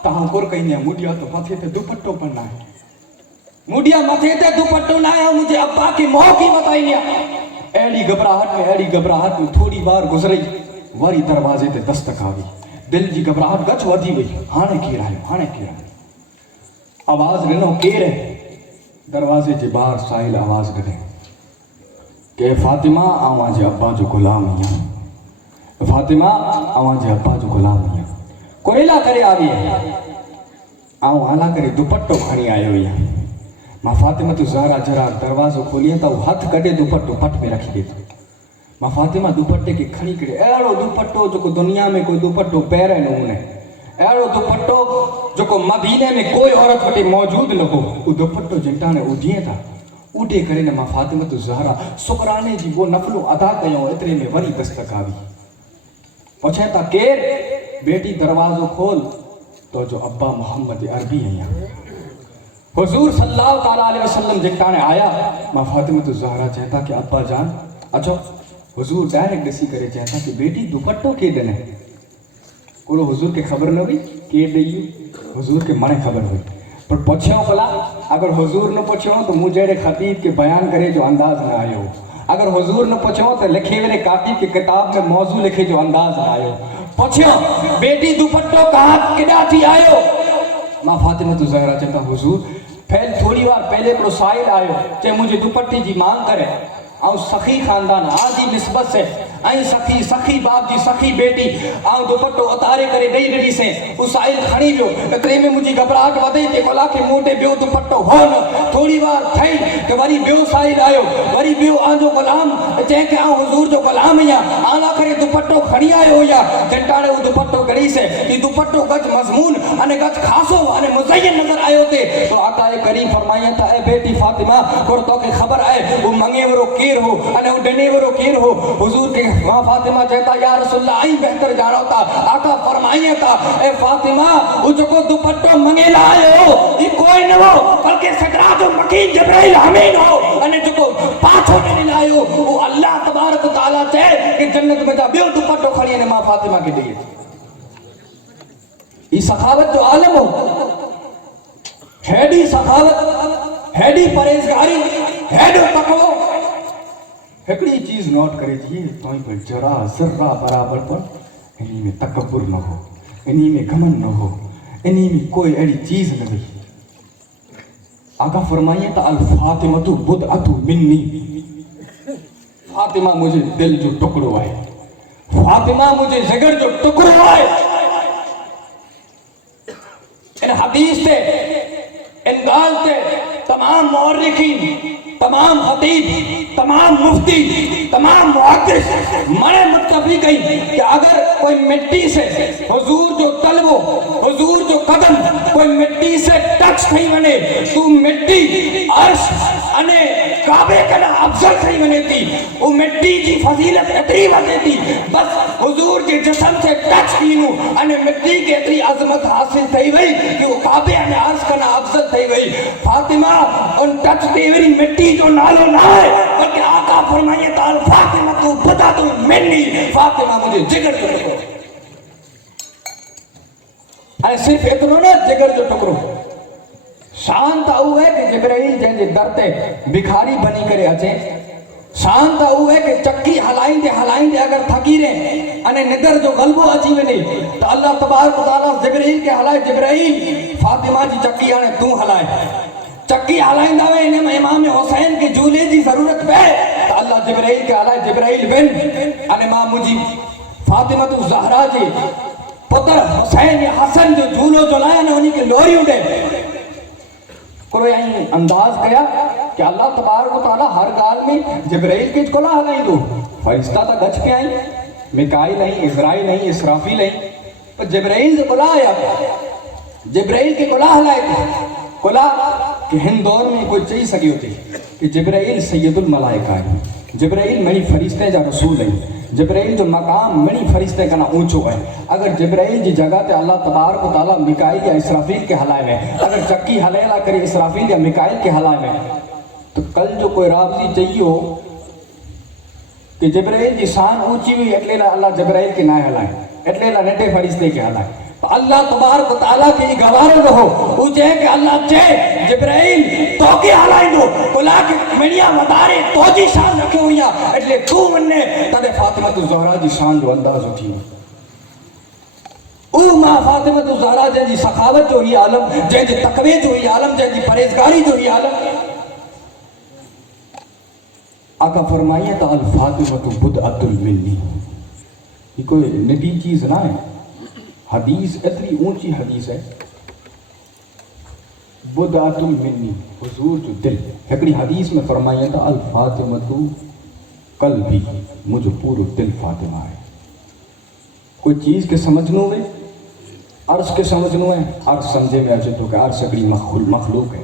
तव्हां गुर कई न मुंडिया त मथे ते दुपट्टो पण न आहे, मुंडिया मथे ते दुपट्टो न आहे, मुंहिंजे अब्बा खे मोह की बताई आहे। अहिड़ी घबराहट में थोड़ी बार गुज़रई वरी दरवाजे ते दस्तक आ गई। दिल जी घबराहट गच वधी वई। हाणे केरु आयो? आवाज़ ॾिनो केरु है? दरवाजे जे ॿाहिरि साहिल आवाज़ ॾिने कि फातिमा आवां जे अब्बा जो ग़ुलाम आहियां, फातिमा आवां जे अब्बा जो ग़ुलाम आहियां। कुरेला करे आई आऊं हाला करे दुपट्टो खणी आयो आहियां। मां फातिमा ज़हरा जरा दरवाज़ो खोलियां त हथ कढे दुपट्टो पट में रखी ॾे थो। मां फातिमा दुपट्टे खे खणी करे अहिड़ो दुपट्टो जेको दुनिया में कोई दुपट्टो पहिरें नमूने, अहिड़ो दुपट्टो जेको मदीने में कोई औरत वटि मौजूद न हो, उहो दुपट्टो जिताणे उॾीअं था उॾे करे न मां फातिमा ज़हरा शुक्राने जी वो नफ़लो अदा कयूं। एतिरे में वरी दस्तक आई। पुछे था केर? बेटी दरवाज़ो खोल तो जो अब्बा मोहम्मद अरबी आहियां। हुजूर सल्लल्लाहु अलैहि वसल्लम जिताणे आया मां फातिमा ज़हरा चए था कि अब्बा जान अचो। हुजूर डायरेक्ट ॾिसी करे चए था कि बेटी दुपट्टो के ॾिने? कोई हुजूर के खबर न हुई के ॾेई, हुजूर के मणे खबर हुई पर पुछियो भला। अगर हुजूर न पुछियो तो मूं जहिड़े ख़तीब के बयान करे जो अंदाज़ न आयो। अगर हुजूर न पुछियो तो लिखे वेरे कातिब के किताब में मौजू लिखे जो अंदाज़ न आयो। पुछियो बेटी दुपट्टो कहाँ किॾा थी आयो? मां फातिमा ज़हरा चए था हुजूर थोड़ी बार पहले हिकिड़ो साहिल आयो चए मुंहिंजे दुपट्टे जी मांग करे ऐं सखी खानदान आदि निस्बत से ऐं सखी बाप जी सखी बेटी ऐं दुपट्टो उतारे करे ॾेई ॾिनीसे। उहो साहिल खणी वियो। एतिरे में मुंहिंजी घबराहट वधे ते कोला खे मूं वटि ॿियो दुपट्टो हो न। थोड़ी बार ठही कि वरी ॿियो साहिल आयो, वरी ॿियो आंजो ग़ुलाम जंहिंखे हुजूर जो ग़ुलाम आहियां आला करे दुपट्टो खणी आयो हुया। जंटाणे उहो दुपट्टो ॻड़ी حدیث ہے کہ دوپٹو گج مضمون انے گج خاصو انے مزین نظر آئے ہوتے تو آقا کریم فرمائیں تا اے بیٹی فاطمہ اور تو کہ خبر آئے وہ منگے ورو کیر ہو انے وہ ڈنے ورو کیر ہو حضور کے ماں فاطمہ کہتا یا رسول اللہ آئی بہتر جا رہا ہوتا آقا فرمائیں تا اے فاطمہ وہ جو کو دوپٹو منگے لائے ہو یہ کوئی نہ ہو بلکہ سکرات و مکین جبرائیل امین ہو انے جو کو پاچھو میں لائے ہو وہ اللہ تبارک و تعالیٰ چاہے کہ جنت میں جا بیو دوپٹو کھڑی ہے ماں فاطمہ کے لیے یہ سخاوت جو عالم ہو ہیڈی سخاوت ہیڈی پریزگاری ہیڈو تقوی ہکڑی چیز نوٹ کرے جیے تو ہی پر جرا ذرہ برابر پر انہی میں تکبر نہ ہو انہی میں گھمن نہ ہو انہی میں کوئی ایڈی چیز نہ ہوئی آقا فرمائیے تا الفاطمہ بدعۃ منی فاطمہ مجھے دل جو ٹکڑو آئے فاطمہ مجھے جگر جو ٹکڑو آئے ان حدیث تے ان گال تے تمام مورخین تمام خطیب تمام مفتی تمام محدث مرے متفق گئی کہ اگر کوئی مٹی سے حضور جو طلبو حضور جو قدم کوئی مٹی سے ٹچ نہیں بنے تو مٹی عرش انے کعبے کنا افضل نہیں بنے تھی وہ مٹی کی فضیلت اتری بنے تھی بس حضور کے جسم سے ٹچ کینو انے مٹی کے اتری عظمت حاصل تھی وئی کہ وہ کعبے انے عرش کنا افضل تھی وئی فاطمہ ان ٹچ تیوری مٹی جو نالو نہ ہے بلکہ آقا فرمائیے تا الفاطمہ تو بدعۃ منی فاطمہ مجھے جگر جو ٹکرو اے صرف اتنو نہ جگر جو ٹکرو شان تا وہ ہے کہ جبرائیل جن جے در تے بکھاری بنی کرے اچے شان تا وہ ہے کہ چکی ہلائیں دے اگر تھکی رہے انے ندر جو غلبو اچھی ونے تو اللہ تبارک و تعالیٰ جبرائیل کے ہلائے جبرائیل فاطمہ جی چکی آنے تو ہلائے چکی ہلائیں داوے انہیں امام حسین کے جولے جی ضرورت پہ تو اللہ جبرائیل کے ہلائے جبرائیل بن انے ماں مجھے فاطمہ تو زہرا جی پتر حسین یا حسن جو جھولو جو لائے نا انہی کے لوری اٹھے کوئی انداز کیا کہ اللہ تبارک و تعالیٰ ہر گال میں جبرائیل کے کلا ہلائیں دو فرشتہ تا گچ کے آئیں میکائیل آئیں اسرائیل نہیں اسرافیل آئیں پر جبرائیل سے کلا آیا جبرائیل کے کلا ہلائے تھے کلا کہ ہند دور میں کوئی چاہی سکی ہوتی کہ جبرائیل سید الملائکہ ہے جبرائیل منی فرشتے جا رسول ہے جبرائیل جو مقام منی فرشتے کا نا اونچو ہے اگر جبرائیل جی جگہ تے اللہ تبارک و تعالیٰ میکائیل یا اسرافیل کے حلائے میں اگر چکی حلیلہ کرے اسرافیل یا میکائیل کے حلائے میں تو کل جو کوئی رابطی چاہیے ہو کہ جبرائیل جی شان اونچی ہوئی اٹلیلہ اللہ جبرائیل کے نائے حلائے اٹلیلہ نٹے فرشتے کے حلائے تو اللہ تبارک و تعالیٰ کی گوارے رہو وہ چاہے کہ اللہ چاہے جبرائیل تو کی حلائیں دو کلا کہ منیا مدارے تو جی شان رکھے ہوئی ہیں اٹلے تو مننے تدے فاطمہ تو زہرا جی شان جو انداز ہوتی ہے او ماں فاطمہ تو زہرا جن جی سخاوت جو ہی عالم جن جی تقوی جو ہی عالم جن جی پریزگاری جو ہی عالم آقا فرمائیے تا الفاطمہ تو بدعۃ منی یہ کوئی نبی چیز نہ ہے حدیث اتنی اونچی حدیث ہے بدعۃ منی حضور جو دل ہکڑی حدیث میں فرمائیے تا الفاطمہ تو قلبی مجھے پورو دل فاطمہ ہے کوئی چیز کے سمجھنوں میں عرض کے سمجھنوں ہے عرض سمجھے میں آجے تو کہ عرض اکڑی مخلوق ہے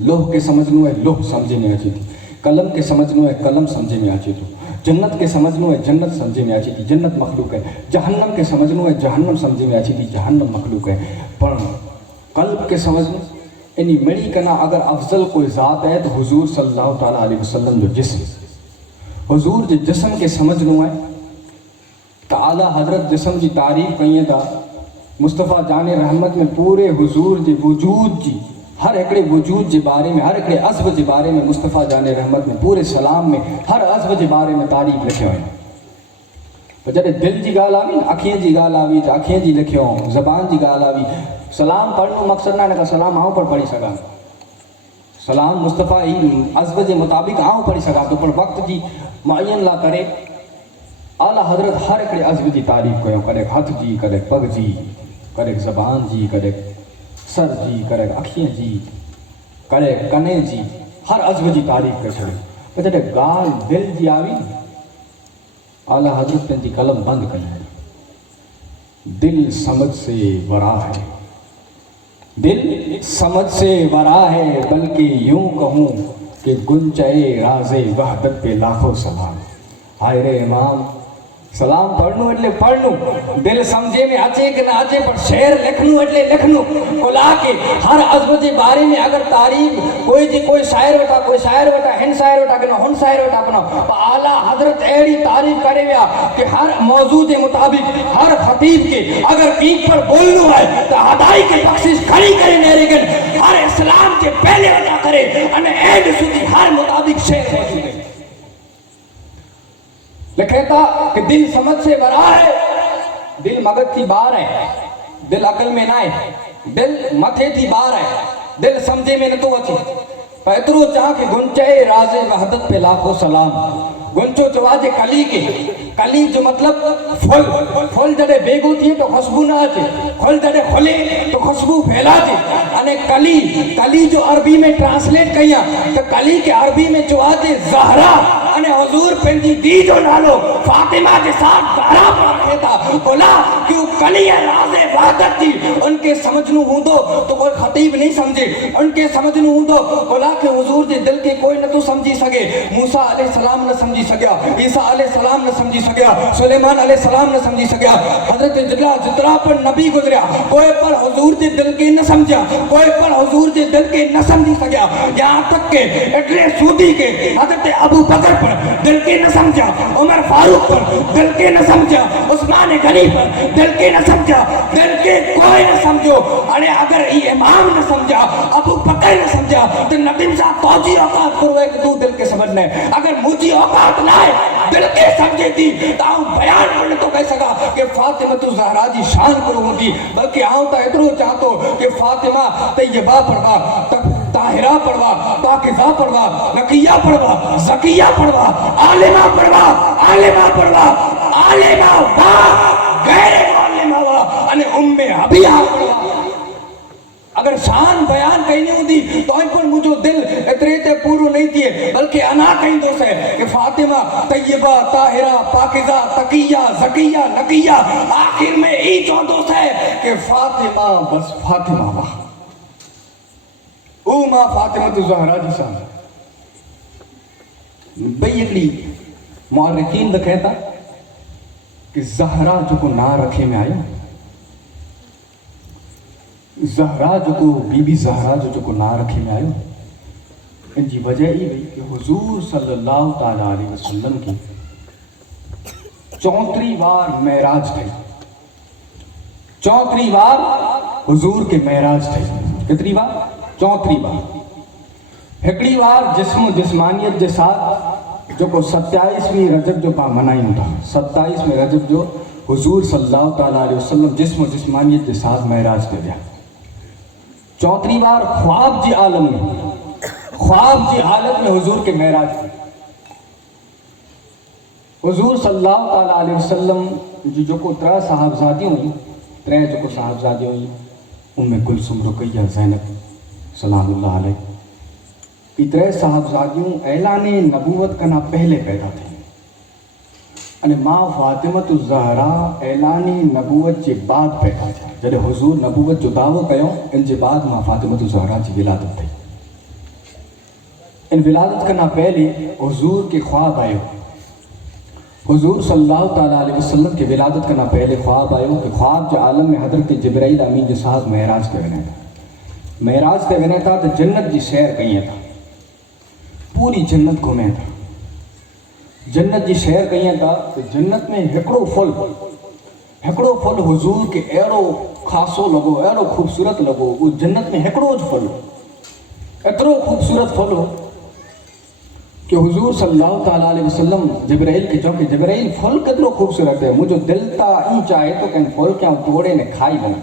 لوح کے سمجھنوں ہے لوح سمجھے میں آجے تھی قلم کے سمجھنوں ہے قلم سمجھے میں آجے تو جنت کے سمجھنوں ہے جنت سمجھے میں آچی تھی جنت مخلوق ہے جہنم کے سمجھنوں ہے جہنم سمجھے میں آچی تھی جہنم مخلوق ہے پر قلب کے سمجھنوں انہی مڑی کنا اگر افضل کوئی ذات ہے تو حضور صلی اللہ تعالیٰ علیہ وسلم جو جسم حضور جو جسم کے سمجھنوں ہے تعالیٰ حضرت جسم جی تعریف کہیں تھا مصطفیٰ جان رحمت میں پورے حضور جی وجود جی ہر اکڑے وجود جی بارے میں ہر اکڑے عزب جی بارے میں مصطفیٰ جان رحمت میں پورے سلام میں ہر عزب جی بارے میں تعریف لکھے ہوئے ہیں تو جب دل جی گال آوی اکھیں جی گال آوی اکھیں جی لکھے ہوں زبان جی گال آوی سلام پڑھنو مقصد نہ کہ سلام آؤں پر پڑھی سکا سلام مصطفیٰ ہی عزب جی مطابق آؤں پڑھی سکا تو پر وقت جی معین لا کرے اعلیٰ حضرت ہر اکڑے عزب جی تعریف کوئے کدے ہاتھ جی کدے پگ جی کدے زبان جی کدے سر جی کرے اکھیں جی کرے کنے جی ہر عزب جی تعریف کر چھڑے تو جڑے گال دل جی آوی اعلیٰ حضرت پن جی قلم بند کئی दिल समझ से वरा है, दिल समझ से वरा है, बल्कि यूं कहूँ कि गुंचए राज़े वहदत पे लाखों सलाम। हाय रे इमाम, सलाम पढ़नू એટલે પढ़नू, दिल समझे में अचे कि ना अचे, पर शेर लिखनू એટલે लिखनू। कोला के हर अज़्म जे बारे में अगर तारीफ कोई शायर वटा, कोई शायर वटा, हिन शायर वटा कि न हुन शायर वटा अपना आला हजरत अहिड़ी तारीफ करे विया कि हर मौजू जे मुताबिक हर खतीब के अगर पीक पर बोलनू है तो हदाई के बख्शिश खड़ी करे नेरेगन, हर इस्लाम के पहले वटा करे अने एंड सुधी हर मुताबिक शेर मौजूद है। लिखे था कि दिल समझ से वरा है, दिल मगज थी बार है, दिल अकल में ना है, दिल मथे थी बार है, दिल समझे में न तो अचे। पर एतिरो चाह कि गुंचए राज़े वहदत पे लाखों सलाम। गुंचो चवाजे कली के, कली जो मतलब फुल जड़े बेगो थिए तो खुशबू ना अचे, फुल जड़े खुले तो खुशबू फैलाजे। अने कली जो अरबी में ट्रांसलेट कया तो कली के अरबी में चवाजे ज़हरा, अने हुजूर पंहिंजी दी जो नालो फातिमा के साथ ज़हरा रखे था। बोला कि वो कली है राज़े वहदत थी, उनके समझनू हूंदो तो कोई खतीब नहीं समझे, उनके समझनू हूंदो। बोला कि हुजूर जे दिल के कोई न तो समझी सके, मूसा अलैहिस्सलाम न समझी सकिया, ईसा अलैहिस्सलाम न समझी सकिया, सुलेमान अलैहिस्सलाम न समझी सकिया, हजरत जितना पर नबी गुजरिया कोई पर हुजूर जे दिल के न समझा, कोई पर हुजूर जे दिल के न समझी सकिया। यहाँ तक के एटले सूदी के हजरत अबू बकर पर दिल के न समझा, उमर फारूक पर दिल के न समझा, उस्मान गनी पर दिल के न समझा, दिल के कोई न समझो। अरे अगर ये इमाम न समझा, अबू बकर न समझा तो नबी साहब तौजी औकात करो है कि तू दिल के समझना है। अगर मुझी औकात ना है दिल के समझे थी तो आऊं बयान न तो कह सका कि फातिमा तू ज़हरा जी शान करो होती, बल्कि आऊं तो एतरो चाहतो कि फातिमा तैयबा पढ़वा, ताहिरा पढ़वा, पाकिज़ा पढ़वा, नकिया पढ़वा, ज़किया पढ़वा, आलिमा पढ़वा, आलिमा पढ़वा, आलिमा वा गैर आलिमा वा अने उम्मे हबिया पढ़वा। अगर शान बयान कहीं नहीं होती तो इन पर मुझे दिल इतरे ते पूरो नहीं थिए, बल्कि अना कहीं दोस्त है कि फातिमा तैयबा ताहिरा पाकिज़ा तकिया ज़किया नकिया, आखिर में ई जो दोस्त है कि फातिमा बस फातिमा वाह ओ मां फातिमा तो ज़हरा जी सा भई एकड़ी मुअर्रिखीन द कहता कि ज़हरा जो को ना रखे में आयो, ज़हरा जो को बीबी ज़हरा जो को ना रखे में आयो, इनकी वजह ये हुई कि हुजूर सल्लल्लाहु ताला अलैहि वसल्लम की 34 बार मेराज थी, 34 बार हुजूर के मेराज थे। कितनी बार? 34 बार। हिकड़ी बार जिस्म जिस्मानियत के साथ जो को 27वीं रजब जो पा मनायूं था, 27 रजब जो हुजूर सल्लल्लाहु ताला अलैहि वसल्लम जिस्म जिस्मानियत के साथ मेराज ते विया। 34 बार ख्वाब जी आलम में, ख्वाब जी हालत में हुजूर के मेराज थे। हुजूर सल्लल्लाहु ताला अलैहि वसल्लम जी जो को 3 साहबजादियों हुई, 3 जो को साहबजादियों हुई, उम्मे कुलसुम रुकैया ज़ैनब सलामुल्लाह अलैह, इतरे साहबजादियों ऐलाने नबूवत करना पहले पैदा थे। अने मां फातिमा तो ज़हरा ऐलानी नबूवत के बाद पैदा था। जॾहिं हुजूर नबूवत जो दावो कयो, इन जे बाद मां फातिमा तो ज़हरा जी विलादत थी। इन विलादत करना पहले हुजूर के ख्वाब आयो, हुजूर सल्लल्लाहु ताला अलैहि वसल्लम के विलादत करना पहले ख्वाब आयो कि ख्वाब जो आलम में हजरत जिब्राइल अमीन जे साथ मेराज ते वञे था। मेराज ते वञे था तो जन्नत जी सैर कई था, पूरी जन्नत घुमे था, जन्नत जी सैर कई था। तो जन्नत में हिकिड़ो फुल हुजूर के अहिड़ो ख़ासो लॻो, अहिड़ो ख़ूबसूरत लॻो। उहो जन्नत में हिकिड़ो ज फुल, एतिरो ख़ूबसूरत फुल हो कि हुजूर सल्लल्लाहु ताला अलैहि वसल्लम जिब्राइल के चो कि जिब्राइल फुल केतिरो ख़ूबसूरत है, मुझो दिल ता ई चाहे तो कहीं फुल क्या तोड़े ने खाई वञा।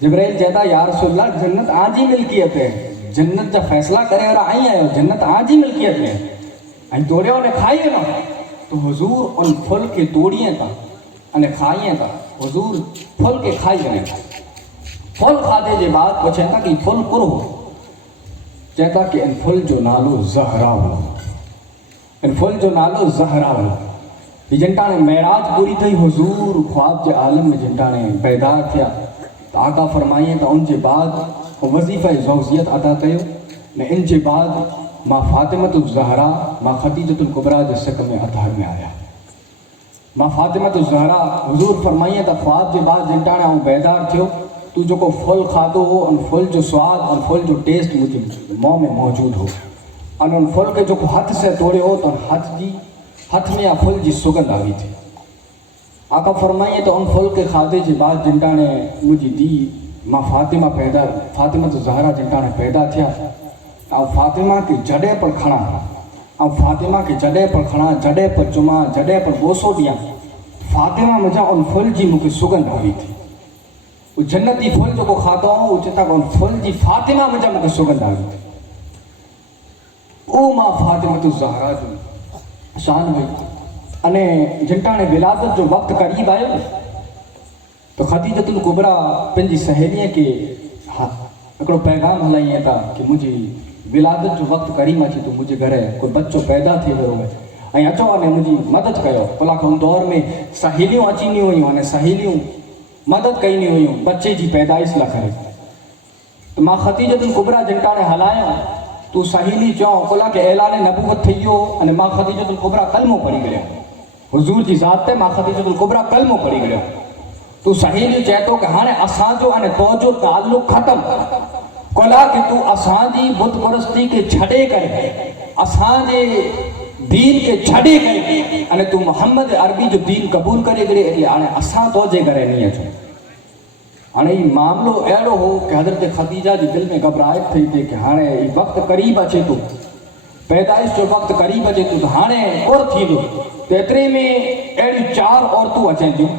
जिब्राइल चवंदा या रसूलल्लाह जन्नत आजी मिल्कियत है, जन्नत जा फैसला करे वारा आई आयो, जन्नत आजी मिल्कियत है, ऐं तोड़ियो ने खाई वञो। तो हुजूर उन फुल के तोड़िए था अने खाइए था। हुजूर फुल के खाई वञे था। फुल खाधे जे बाद पुछे था कि फुल कुरो, चवंदा कि इन फुल जो नालो ज़हरा हो, इन फुल जो नालो ज़हरा हो। جنٹانے معراج پوری تھی حضور خواب کے عالم میں جنٹانے بیدار تھیا تو آقا فرمائیں تو ان کے بعد وظیفہ زوجیت ادا کیو نے ان کے بعد ماں فاطمۃ الزہرا ماں خدیجۃ الکبریٰ کے سک میں اطہر میں آیا ماں فاطمۃ الزہرا حضور فرمائیں تو خواب کے بعد جنٹانے آؤں بیدار تھیو تو جو کو پھل کھادو ہو ان پھل جو سواد ان پھل جو ٹیسٹ مجھے منہ میں موجود ہو ان پھل کے جو کو ہاتھ سے توڑے ہو تو ہاتھ میں پھل جی سگندھ آئی تھی آقا فرمائیں تو ان پھل کے کھادے کے بعد جنٹانے مجھے دی ماں فاطمہ الزہرا جنٹانے پیدا تھیا اور فاطمہ کے جڑے پر کھڑا اور فاطمہ کے جڑے پر کھڑا جڑے پر چما جڑے پر بوسو دیا فاطمہ مجھا ان پھل جی مجھے سگندھ آئی تھی وہ جنتی پھل جو کو کھاتا ہوں وہ چتا ان پھل جی فاطمہ مجھا مجھے سگندھ آئی تھی او ماں فاطمۃ الزہرا جو شان ہوئی انے جنٹانے ولادت جو وقت قریب آئے تو خدیجۃ الکبریٰ پنجی سہیلیاں کے ہکڑو پیغام ہلائیں تھا کہ مجھے ولادت جو وقت قریب اچے تو مجھے گھر ہے کوئی بچو پیدا تھی ویو ہے اچو نے مجھے مدد کयो بھلا ان دور میں سہیلیوں اچی نہیں ہوئیوں نے سہیلیوں مدد کئی نہیں ہوئیوں بچے جی پیدائش لا کرے تو ماں خدیجۃ الکبریٰ جنٹانے ہلایا تو سہیلی چاہوں بھلا کہ اعلان نبوت تھیو انے ماں خدیجۃ الکبریٰ کلمو پڑھی گیا حضور جی ذات تے ماں خدیجۃ الکبریٰ کلمو پڑھی گیا تو سہیلی چاہتو کہ ہانے اساں جو انے تو جو تعلق ختم کولا کہ تو اساں جی بت پرستی کے چھڑے کرے اساں جے دین کے چھڑے کرے انے تو محمد عربی جو دین قبول کرے گئے એટલે આને અસા તો જે કરે નહીં અચો અને ઈ મામલો એડો હો કે હઝરત ખદીજા जी दिल में घबराहट થઈ थी कि हाणे ई वक्त करीब अचे तो पैदाइश जो वक्त करीब अचे तो हाणे और थींदो तो एतिरे में अहिड़ी 4 औरतूं अचनि थियूं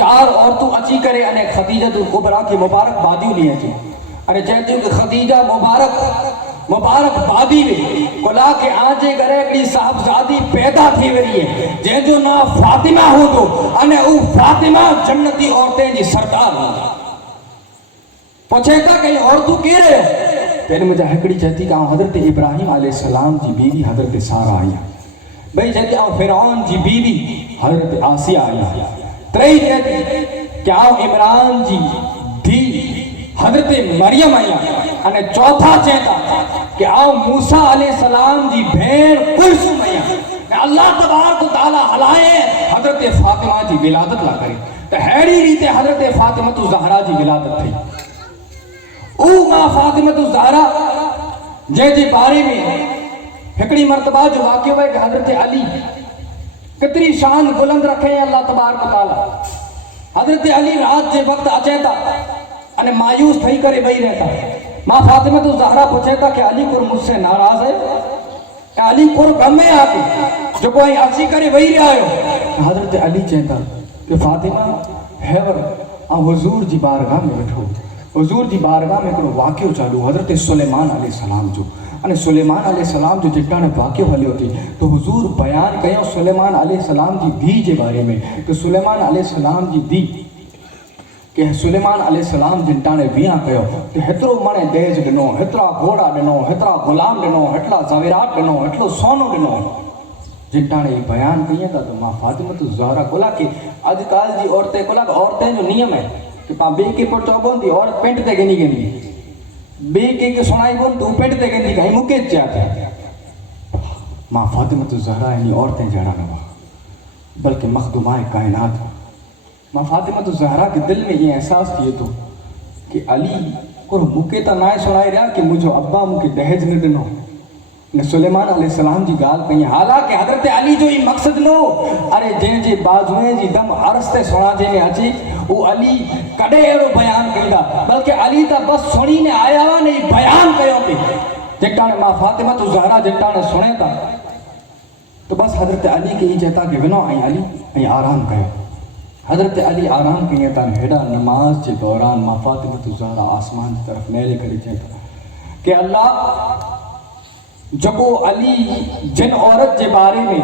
4 औरतूं अची करे अने खदीजत कुबरा खे मुबारकबादियूं ॾियनि थियूं अने चवनि थियूं कि खदीजा मुबारकबादी वे कोला के आजे घरे हिकिड़ी साहबजादी पैदा थी वई है जंहिंजो नाम फातिमा हूंदो अने उ फातिमा जन्नती औरतें जी सरदार हूंदी पुछे था कि औरतूं केरे पहिरीं मुंहिंजा हिकिड़ी चए थी कि आउं हज़रत इब्राहिम अलैहिस्सलाम जी बीवी हज़रत सारा आहियां ॿई चए थी आउं फिरौन जी बीवी हज़रत आसिया आहियां टेई चए थी कि आउं इमरान जी धीउ हज़रत मरियम आहियां अने चौथा चए था कि आउं मूसा अलैहिस्सलाम जी भेण कुलसूम आहियां अल्लाह तबारक व तआला हलाए हज़रत फातिमा जी विलादत ला करे त अहिड़ी रीते हज़रत फातिमा ज़हरा जी विलादत थी ओ मां फातिमा ज़हरा जंहिंजे बारे में हिकिड़ी मर्तबा जो वाक़ियो आहे कि हज़रत अली केतिरी शान बुलंद रखे अल्लाह तबारक व तआला हज़रत अली रात जे वक़्तु अचे था अने मायूस थई करे वेही रहता मां फातिमा ज़हरा पूछे था कि अली कुर मुझसे नाराज है अली कुर गम में आके जो कोई अची करे वेही रहा आयो हज़रत अली चवंदा कि फातिमा हैवर आ हुजूर जी बारगाह में वेठो हुजूर जी बारगाह में हिकिड़ो वाक़ियो चालू हज़रत सुलेमान अलैहिस्सलाम जो अने सुलेमान अलैहिस्सलाम जो जिताणे वाक़ियो हलियो थी तो हुजूर बयान कयो सुलेमान अलैहिस्सलाम जी धी जे बारे में कि सुलेमान अलैहिस्सलाम जी धी कि सुलेमान अलैहिस्सलाम जिताणे विया कयो तो हेतिरो मणे दहेज ॾिनो हेतिरा घोड़ा ॾिनो हेतिरा गुलाम ॾिनो हेतिरा ज़वेरात ॾिनो हेतिरो सोनो ॾिनो जिताणे बयान कई था तो मां फातिमा ज़हरा कोला कि अॼुकल्ह जी औरतें जो नियम है कि पा ॿिए खे पुट चइबो थी औरत पेंट ते गिनी गिनी ॿिए कंहिंखे सुणाइबो तो पेंट ते गिनी कहीं मूंखे चया था मां फातिमा ज़हरा इन औरतें जहिड़ा न हुआ बल्कि मखदूमाए कायनात मां फातिमा ज़हरा के दिल में ये एहसास थिए थो कि अली को मूंखे त न सुणाए रहा कि मुझो अब्बा मूंखे दहेज न ॾिनो ने सुलेमान अलैहिस्सलाम जी ॻाल्हि कई हालांकि हज़रत अली जो ही मक़सद न हो अरे जंहिंजे बाज़ुए जी दम अर्स ते सुणाजे में अचे वो अली कॾहिं अहिड़ो बयान कंदा बल्कि अली त बस सुणी ने आया हुआ ने बयान कयो पे जेटाणे मां फातिमा ज़हरा जेटाणे सुणे था तो बस हज़रत अली के ही चएता कि वञो ऐं अली ऐं आराम कयो हज़रत अली आराम कई था हेॾा नमाज के दौरान मां फातिमा ज़हरा आसमान की तरफ मेले करे चए था कि अल्लाह जको अली जिन औरत के बारे में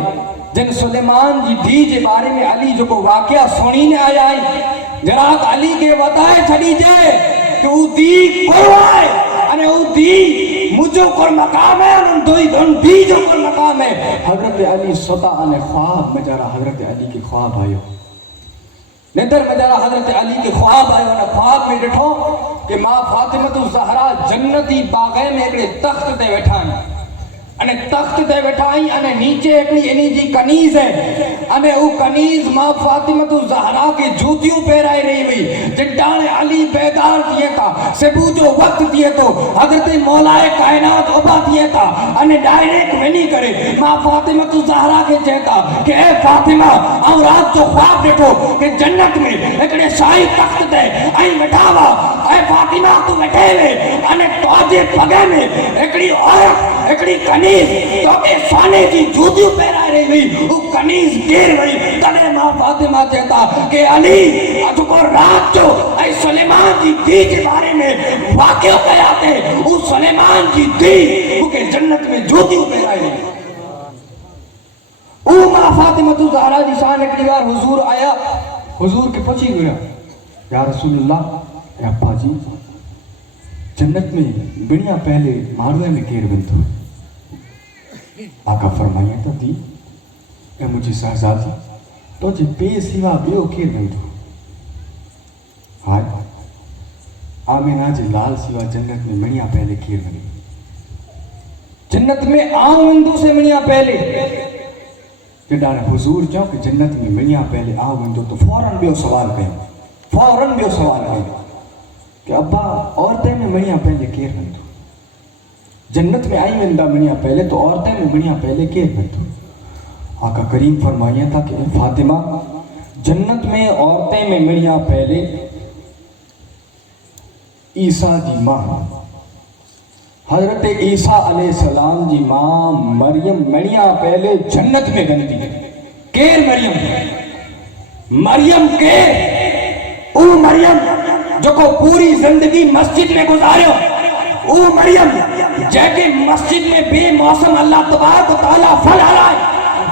जिन सुलेमान जी धी के बारे में अली जो वाक़िया सुनी ने आया है जराक अली के बताए छड़ी जे कि उ धी को है अने उ धी मुझो जो कोई मकाम है उन दी जो कोई मकाम है। हजरत अली स्वतः ने ख्वाब में जरा हजरत अली के ख्वाब आयो निदर में जरा हजरत अली के ख्वाब आयो न ख्वाब में ॾिठो कि मां फातिमतु ज़हरा जन्नती बाग़े में हिकिड़े तख़्त ते वेठा आहिनि अने तख़्त ते वेठा आहीं अने नीचे हिकिड़ी इन्ही जी कनीज़ है अने उ कनीज़ मां फातिमतु ज़हरा के जूतियूं पहिराए रही हुई जिताणे अली बेदार थिए था सुबुह जो वक़्तु थिए थो हज़रत मौलाए काइनात उभा थिए था अने डायरेक्ट वञी करे मां फातिमतु ज़हरा खे चए था कि ए फातिमा ऐं राति जो ख्वाब ॾिठो कि जन्नत में हिकिड़े शाही तख़्त ते ऐं वेठा हुआ ऐं फातिमा तूं वेठे वे अने तुंहिंजे पगे में हिकिड़ी औरत हिकिड़ी कनीज़ तोखे सोने जी जूतियूं पहिराए रही हुई उ कनीज़ गिर वई तॾहिं मां फातिमा चए था कि अली अॼु को राति जो ऐं सुलेमान जी धीउ जे बारे में वाक़ियो कया ते उ सुलेमान जी धीउ मूंखे जन्नत में जूतियूं पहिराए रही उ मां फातिमतु ज़हरा जी शान हिकिड़ी बार हुज़ूर आया हुजूर के पुछी विया या रसूलल्लाह या अब्बा जी जन्नत में दुनिया पहले माड़ूअ में केर वेंदो आका फरमाया तो दी ए मुझी शहजादी तो जे पे सिवा ॿियो केर वेंदो हाय आमिना जे लाल सिवा जन्नत में मणिया पहले केर वेंदो जन्नत में आऊं वेंदुसि मणिया पहले जॾहिं हुजूर चयो कि जन्नत में मणिया पहले आ वेंदो तो फौरन ॿियो सवाल कयो कि अब्बा औरतें में मणिया पहले केर वेंदो जन्नत में आई वेंदा मणिया पहले तो औरतें में मणिया पहले केर वेंदो आका करीम फरमाया था कि फातिमा जन्नत में औरतें में मणिया पहले ईसा जी मां हजरत ईसा अलैहिस्सलाम जी मां मरियम मणिया पहले जन्नत में वेंदी केर मरियम केर उ मरियम जेको पूरी जिंदगी मस्जिद में गुजारियो उ मरियम जैके मस्जिद में बेमौसम अल्लाह तबारक व तआला फल हलाए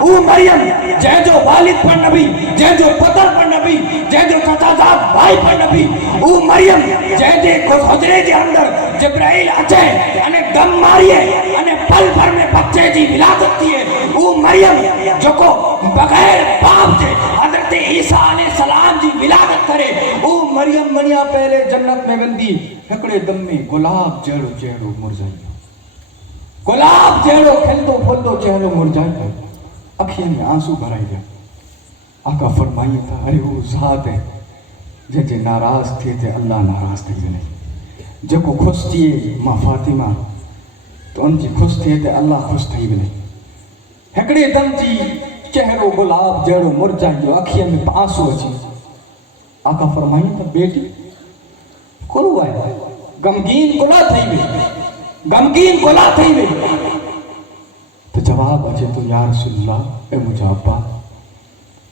उ मरियम जंहिंजो वालिद पर नबी जंहिंजो पुत्र पर नबी जंहिंजो चाचाजाद भाई पर नबी उ मरियम जंहिंजे हुजरे जे अंदर जिब्राइल अचे अने दम मारिए अने पल भर में बच्चे जी विलादत थिए उ मरियम जेको बगैर बाप जे हजरत ईसा अलैहिस्सलाम जी विलादत करे उ मरियम मणिया पहले जन्नत में वेंदी हिकिड़े दम में गुलाब जहिड़ो चेहरो मुरझाई गुलाब जहिड़ो खिलंदो फुलंदो चेहरो मुरझाई अखियुनि में आंसू भराई विया आका फरमाइए था अरे वो ज़ात है जंहिंजे नाराज़ थिए ते अल्लाह नाराज़ थी वञे जेको ख़ुशि थिए मां फातिमा तो उनजी ख़ुशि थिए ते अल्लाह ख़ुशि थी वञे हिकिड़े दम जी चेहरो गुलाब जहिड़ो मुरझाई वियो अखियुनि में आंसू अची आका फरमाइए था बेटी कुल आहे गमगीन कुला थी वई तो जवाब अचे तो या रसूलल्लाह ए मुंहिंजा अब्बा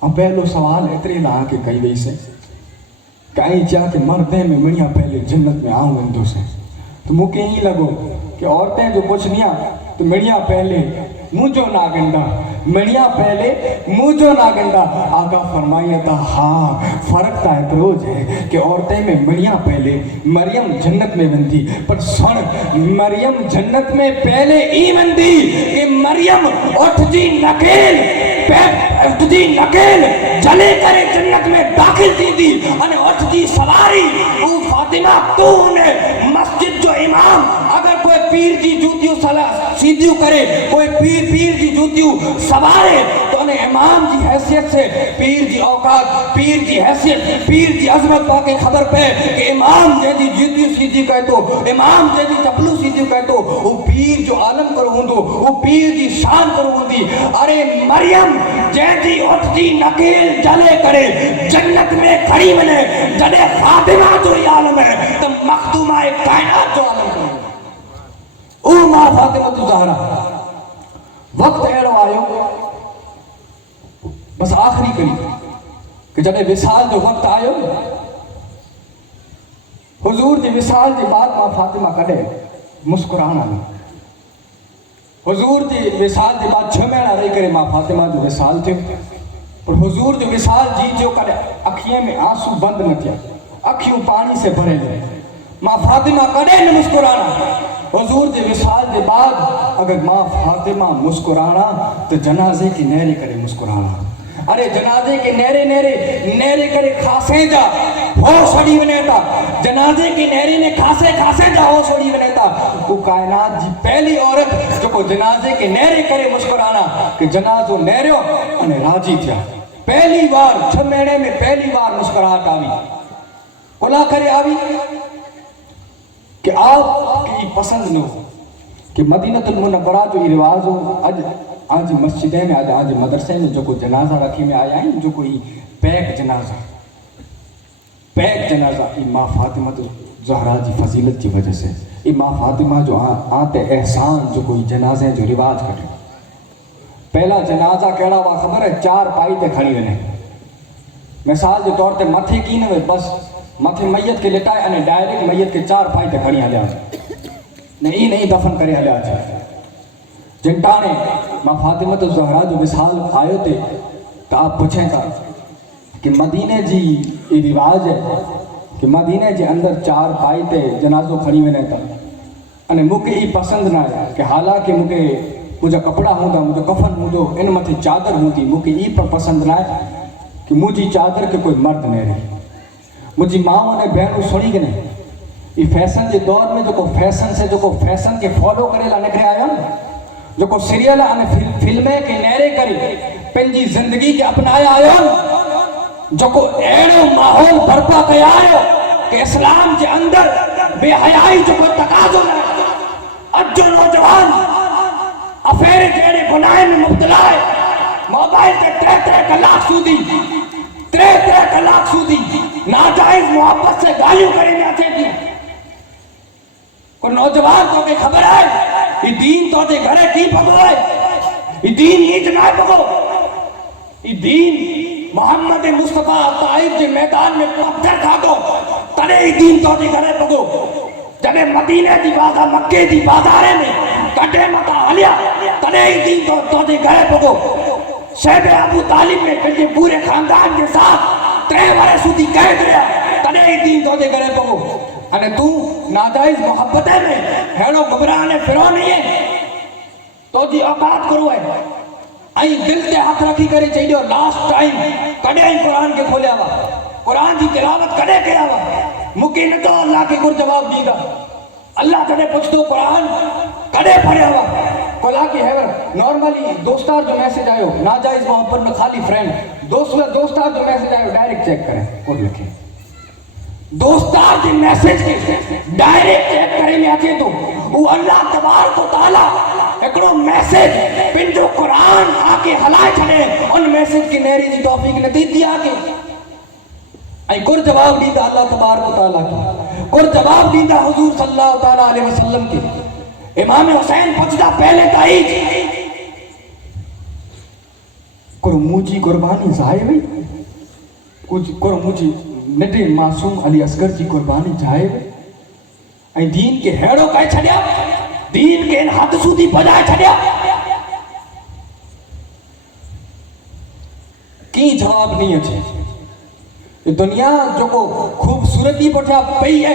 ऐं पहलो सवाल एतिरे लाइ के कई वई से कई चया कि मर्दे में मणिया पहले जन्नत में आऊं वेंदुसि तो मूंखे ईअं लॻो कि औरतें जो पुछंदी आहे तो मणिया पहले मुंहिंजो नागंडा मणिया पहले मुंहिंजो नागंडा आका फरमाइए था हाँ फर्क था एतिरो है कि औरतें में मणिया पहले मरियम जन्नत में वेंदी पर सुन मरियम जन्नत में पहले ई वेंदी कि मरियम उठजी नकेल जले करे जन्नत में दाखिल थींदी अने उठजी सवारी उ फातिमा तू ने मस्जिद जो इमाम अगर कोई पीर जी जूतियूं सीधियूं करे कोई पीर जी जूतियूं सवारे तो उन्हें इमाम जी हैसियत से पीर जी औकात पीर जी हैसियत पीर जी अजमत पाके खबर पे कि इमाम जंहिंजी जूतियूं सीधी कहे तो इमाम जंहिंजी चपलूं सीधियूं कहे तो वो पीर जो आलम करो हूंदो वो पीर जी शान करो हूंदी अरे मरियम जंहिंजी उठजी नकेल जले करे जन्नत में खड़ी वञे जॾहिं फातिमा जो ई आलम है त मखदूमा कायनात जो आलम करो ओ मां फातिमतु ज़हरा वक्त अहिड़ो आयो बस आखिरी करी कि जॾहिं विसाल जो वक्त आयो हुजूर जे विसाल जे बाद मां फातिमा कॾहिं मुस्कुराइण लॻी हुजूर जे विसाल जे बाद 6 महीना रही करे मां फातिमा जो विसाल थियो पर हुजूर जो विसाल जी जो कॾहिं अखियुनि में आंसू बंदि न थिया अखियूं पानी से भरे मां फातिमा कॾहिं न मुस्कुराइण حضور جے وصال دے بعد اگر ماں فاطمہ مسکرانا تو جنازے کی نیرے کرے مسکرانا. ارے جنازے کے نیرے کرے کھاسے جا ہو سڑی ونیتا. جنازے کے نیرے نے کھاسے جا ہو سڑی ونیتا. وہ کائنات جی پہلی عورت جو کو جنازے کے نیرے کرے مسکرانا کہ جنازو نیریو انہیں راجی تھیا. پہلی بار 6 مہینے میں پہلی بار مسکراہٹ آوی. کلا کرے آوی کہ آپ کی پسند نہ ہو کہ مدینہ المنورہ جو یہ رواج ہو آج مسجدیں میں آج مدرسے میں جو کوئی جنازہ رکھی میں آیا ہے جو کوئی پیک جنازہ یہ ماں فاطمہ زہرا جی فضیلت کی وجہ سے یہ ماں فاطمہ جو آتے احسان جو کوئی جنازے جو رواج کرے. پہلا جنازہ کہڑا ہوا خبر ہے 4 پائی تے کھڑی ونے. مثال کے طور تے متھے کی نہ بس متھے میت کے لٹائے انہیں ڈائریکٹ میت کے 4 پائی تے کھڑی ہلیا نہیں دفن کرے ہلیا جائے. جنٹانے ماں فاطمہ زہرا جو مثال آئے تھے تو آپ پوچھیں تھا کہ مدینے جی یہ رواج ہے کہ مدینے جی اندر 4 پائی تے جنازو کھڑی ونے تھا. انہیں مکہ یہ پسند نہ ہے کہ حالانکہ مجھے کپڑا ہوں مجھے کفن ہوں ان متھے چادر ہوں تھی مکہ یہ پر پسند نہ ہے کہ مجھے چادر کے کوئی مرد نہیں رہی. مجھے ماں نے بہنوں سنی کہ نہیں یہ فیشن کے دور میں جو کو فیشن کے فالو کرے لا نکرے آیا جو کو سیریل فلمیں کے نیرے کرے پنجی زندگی کے اپنایا آیا جو کو ایڑو ماحول برپا کیا آیا کہ اسلام کے اندر بے حیائی جو کو تقاضو ہے. اب جو نوجوان افیرے جیڑے گناہ میں مبتلا ہے موبائل کے 3 کلاک سودی 3 کلاک سودی ناجائز محبت سے گالیوں کرے میں آتے تھے. کوئی نوجوان تو کہ خبر ہے یہ دین تو تے گھرے کی پگو ہے یہ دین ہی جنائے پگو یہ دین محمد مصطفیٰ طائف کے میدان میں پتھر کھا دو تنے یہ دین تو تے گھرے پگو. جب مدینے دی بازار مکے دی بازارے میں کٹے متا حلیا تنے یہ دین تو تے گھرے پگو. شیب ابو طالب میں پہلے پورے خاندان کے ساتھ 3 بارے سودی کہہ دیا تنے یہ دین تو تے گھرے پگو. انہیں تو ناجائز محبتیں میں ہیڑو گبرانے فرو نہیں ہے تو جی اوقات کرو ہے آئی دل تے ہاتھ رکھی کرے چاہیے لاسٹ ٹائم کڑے ہی قرآن کے کھولے آوا قرآن کی تلاوت کڑے کے آوا مکی نہ تو اللہ کے گر جواب دی گا. اللہ کڑے پوچھ دو قرآن کڑے پڑے آوا کلا کی ہیور نارملی دوستار جو میسیج آئے ہو ناجائز محبت میں خالی فرینڈ دوستار جو میسیج آئے ہو ڈائریکٹ چیک کریں اور لکھیں دوستار کے میسیج کے ڈائریکٹ چیک کریں میں آتے تو وہ اللہ تبارک و تعالی ایکڑو میسیج پن جو قرآن آکے حلائے چھڑے ان میسیج کی نیری جی توفیق نتیج دیا آکے ای کر جواب دیتا اللہ تبارک و تعالی کی کر جواب دیتا حضور صلی اللہ تعالی علیہ وسلم کی. امام حسین پوچھتا پہلے تائید کرو مجھے قربانی ضائع ہوئی کچھ کرو مجھے نٹے معصوم علی اصغر کی قربانی جائے ہوئے دین کے ہیڑوں کہے چھڑیا دین کے ان حد سودی بجائے چھڑیا کی جواب نہیں اچھے. دنیا جو کو خوبصورتی پٹھا پئی ہے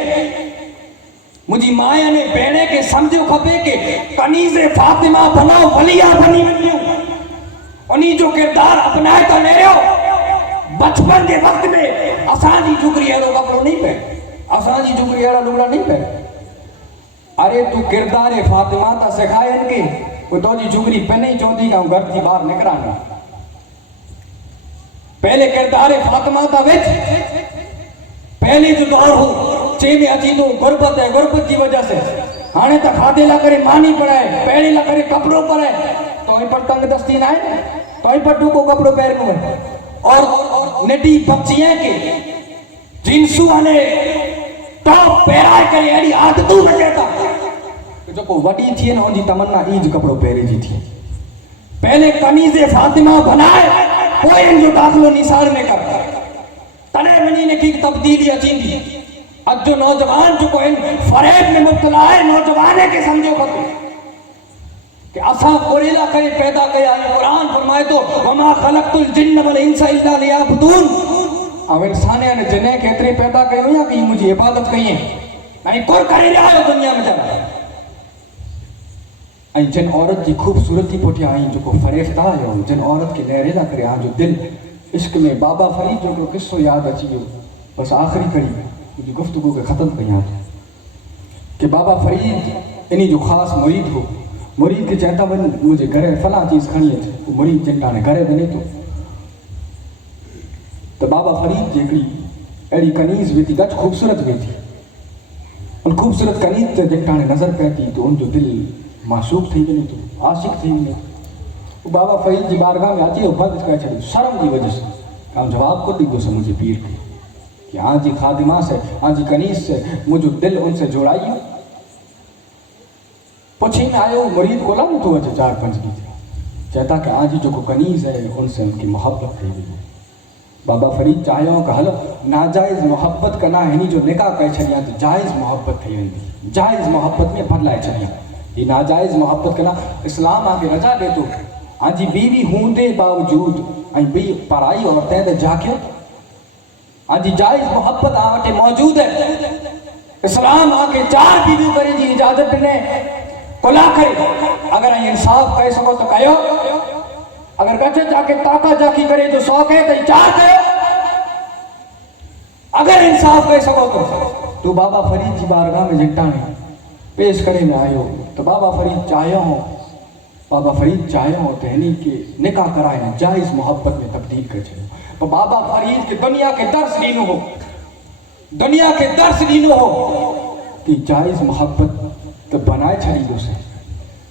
مجھے مایا نے بیڑے کے سمجھو کھپے کہ کنیز فاطمہ بناؤ ولیہ بنی ونیوں انہی جو کردار اپنائے تو لے رہے ہو بچپن کے وقت میں آسان جی جھگری ایڑو کپڑوں نہیں پہنے آسان جی جھگری ایڑا لگڑا نہیں پہنے. ارے تو کردار فاطمہ تا سکھائے ان کے وہ تو جی جھگری پہنے ہی چوندی گا گھر کی باہر نکرانا پہلے کردار فاطمہ تا وچ پہلے جو دور ہو چے میں اچھی تو غربت ہے غربت کی وجہ سے ہانے تک کھادے لا کرے مانی پڑھائے پہلے لا کرے کپڑوں پر ہے تو ہی پر تنگ دستی نہ ہے تو ہی پر ٹوکو کپڑوں پہر میں اور نٹی بچیاں کے جنسو آنے ٹاپ پہرائے کرے ایڈی عادتوں بچے تھا جو کو وڈی تھی نا جی تمنا ایج کپڑوں پہرے جی تھی پہلے کنیز فاطمہ بنائے کوئی ان جو داخل و نثار میں کر تنے منی نے کی تبدیلی اچین دی. اب جو نوجوان جو کوئی فریب میں مبتلا ہے نوجوانے کے سمجھو بکو کہ اساں قریلہ کرے پیدا کیا ہے قرآن فرمائے تو وَمَا خَلَقْتُ الْجِنَّ وَالْإِنسَ إِلَّا لِيَعْبُدُونَ اب انسانے نے جنہیں کہترے پیدا کہے ہو یا کہ مجھے عبادت کہیں ہیں نہیں کر کرے رہا ہے دنیا میں جانا ऐं जिन औरत जी ख़ूबसूरती पुठियां आई जेको फ़रेफ़्ता आयो, जिन औरत खे नहरेला करे आजो दिलि इश्क में बाबा फ़रीद जो हिकिड़ो किस्सो यादि अची वियो। बसि आख़िरी कड़ी मुंहिंजी गुफ़्तगू खे ख़तमु कयां थो कि बाबा फ़रीद इन जो ख़ासि मुरीद हो। मुरीद खे चवनि था वञ मुंहिंजे घर फलां चीज़ खणी अच। उहो मुरीद जिन हाणे घर वञे थो त बाबा फ़रीद जी हिकिड़ी अहिड़ी कनीज़ वेठी गच ख़ूबसूरत वेठी, उन ख़ूबसूरत कनीज़ ते जिन हाणे नज़र पए थी त उनजो दिलि माशूक थी वञे थो, आशिक़ थी वञे थो। बाबा फ़रीद जी बारगाह में अची बंदि करे छॾियो शर्म जी वजह से। ऐं जवाब को ॾिनोसि मुंहिंजे पीर खे कि आजी खादिमा से, आजी कनीज़ से मुझो दिल उनसे जोड़ाइयो। पुछी में आयो मुरीद कोला नथो अचे 4-5 ॾींहं थिया। चवंदा कि आजी जेको कनीज़ है उनसे उनकी मोहब्बत थी वई। बाबा फ़रीद चाहियो कि हलो नाजाइज़ मोहब्बत कना हिनी जो निकाह करे छॾियां त जाइज़ मोहब्बत थी वेंदी, जाइज़ मोहब्बत में बदलाए छॾियां। ही नाजाइज़ मोहब्बत कना इस्लाम आके रजा दे थो। आजी बीवी हूंदे बावजूद ऐं ॿी पराई औरतें ते जाके आजी जाइज़ मोहब्बत आ वटि मौजूद है। इस्लाम आके 4 बीवियूं करे जी इजाज़त ॾिने कोला करे। अगर इंसाफ़ करे सघो त कयो, अगर गच जाके ताका जाकी करे जो 100 कहे त 4 कयो। अगर इंसाफ़ करे सघो तो बाबा फ़रीद जी बारगाह में जिटाणे पेश करे में आयो तो बाबा फ़रीद चाहियो त हिनी के निकाह कराए जाइज़ मोहब्बत में तब्दील करे छॾियो। पर बाबा फ़रीद के दुनिया के दर्स ॾिनो हो, दुनिया के दर्स ॾिनो हो कि जाइज़ मोहब्बत तो बनाए छॾींदुसि,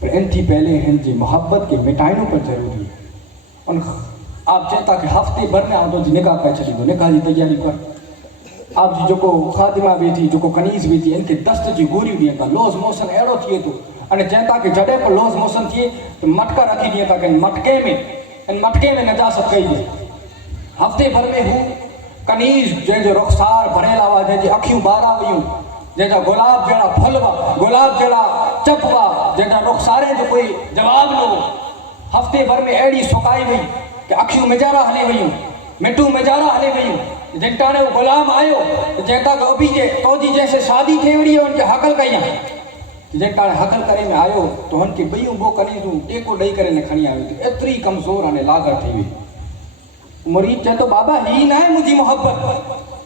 पर इन थी पहले हिन जी मोहब्बत के मिटाइणो पर ज़रूरी है। उन आप चवंदा कि हफ़्ते भर में आउं तुंहिंजी निकाह करे छॾींदो, निकाह जी तैयारी कर। आप जी जेको ख़ादिमा वेठी, जेको कनीज़ वेठी, इनके दस्त जी गोरियूं ॾियनि था, लॉस मोशन अहिड़ो थिए थो। अने चवंदा कि जॾहिं को लॉस मोशन थिए त मटका रखी ॾियनि था कि इन मटके में नजासत कई वई। हफ़्ते भर में हू कनीज़ जंहिंजो रुख़सार भरियल हुआ, जंहिंजी अखियूं ॿारा हुयूं, जंहिंजा गुलाब जहिड़ा फल हुआ, गुलाब जहिड़ा चप हुआ, जंहिंजा रुख़सारे जो कोई जवाब न हो, हफ़्ते भर में अहिड़ी सुकाई वई कि अखियूं मिजारा हली वयूं, मिटू मिजारा हली वयूं। जिन टाणे वो गुलाम आयो तो चवंदा कि अभी जे तोजी जैसे शादी थी वई है उनके हकल कई आहे। जिन टाणे हकल करे में आयो तो उनके ॿियूं बो कनीज़ूं टेको ॾेई करे न खणी आयो, एतिरी कमज़ोर हाणे लागर थी वई। मुरीद चए तो बाबा ही ना है मुझी मोहब्बत।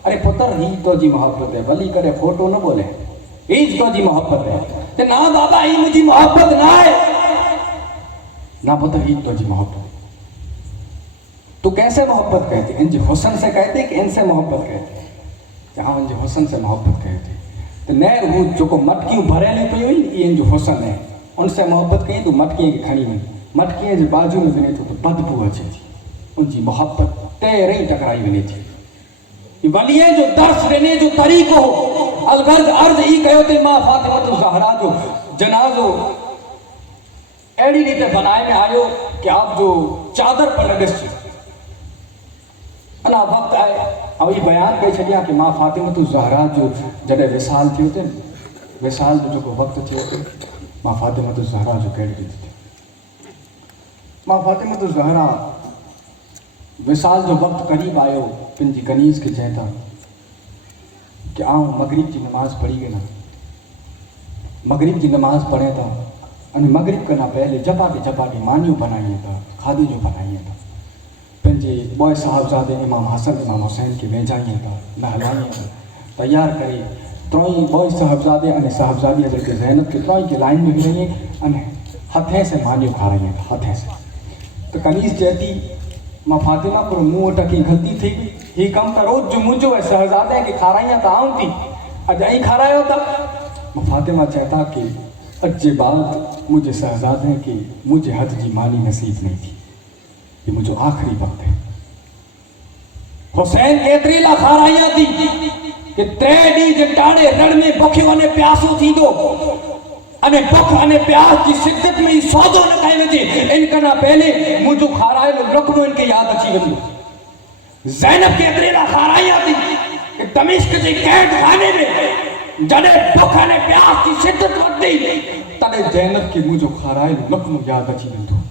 अरे पुत्र ही तो जी मोहब्बत है, भली करे खोटो न बोले, ही तो जी मोहब्बत है। ते ना बाबा ही मुझी मोहब्बत ना है, ना पुत्र ही तो जी मोहब्बत। तो कैसे मोहब्बत कहते? इनके हुस्न से कहते कि इनसे मोहब्बत कहते? जहाँ इनके हुस्न से मोहब्बत कहते तो नैर वो जो को मटकियों भरेली पई हुई ये इनजो हुस्न है, उनसे मोहब्बत कई तो मटकी के खणी वञी, मटकी जे बाजू में वञे तो बदबू अचे थी, उनकी मोहब्बत तेरे ही टकराई वञे थी। वलीअ जो दर्स ॾिने जो तरीक़ो हो। अलगर्ज अर्ज़ ई कयो ते मां फातिमा ज़हरा जो जनाज़ो अहिड़ी रीते बनाए में आयो कि आप जो चादर पर न ॾिसजो। अना वक़्तु आहे ऐं ही बयान करे छॾियां कि मां फातिमा ज़हरा जो जॾहिं विसाल थियो ते विसाल जो जेको वक़्तु थियो ते मां फातिमा ज़हरा जो कहिड़ी रीति थियो। मां फातिमा ज़हरा विसाल जो वक़्तु क़रीब आयो, पंहिंजी कनीज़ खे चवनि था कि आउं मगरिब जी नमाज़ पढ़ी वेंदा। मगरिब जी नमाज़ पढ़े था अने मगरिब खां पहले जपाटे मानियूं बनाइनि था, खाधे जो बनाइनि था। पंहिंजे बॉय साहिबज़ादे इमाम हसन इमाम हुसैन खे वेझाइनि था, नहलाइनि था, तैयार करे त्रोई बॉय साहिबज़ादे अने साहिबज़ादी हज़रत ज़ैनब के त्रोई के लाइन में विझाइनि अने हथे से मानियूं खाराइनि था, हथे से। तो कनीज़ चए थी मां फातिमा पर मूं वटि की ग़लती थी वई, ही कमु त रोज़ जो मुंहिंजो आहे, शहज़ादे खे खाराइयां त आऊं थी, अॼु ऐं खारायो था। मां फातिमा चए था कि अॼु जे बाद मुंहिंजे शहज़ादे के मुंहिंजे हथ जी मानी नसीब नहीं थी, ये मुझे आखिरी वक्त है। हुसैन केतरी ला खाराइयां थी कि 3 ॾींहं जे टाणे रण में बुखियो अने प्यासो थींदो अने बुख अने प्यास की शिद्दत में ही सौदो न कई वञे, इन खां पहले मुझो खारायल लुक़्मो इनके याद अची वञो। ज़ैनब केतरी ला खाराइयां थी कि दमिश्क जे कैद खाने में जॾहिं बुख अने प्यास की शिद्दत वधी तॾहिं ज़ैनब के मुझो खारायल लुक़्मो याद अची वेंदो।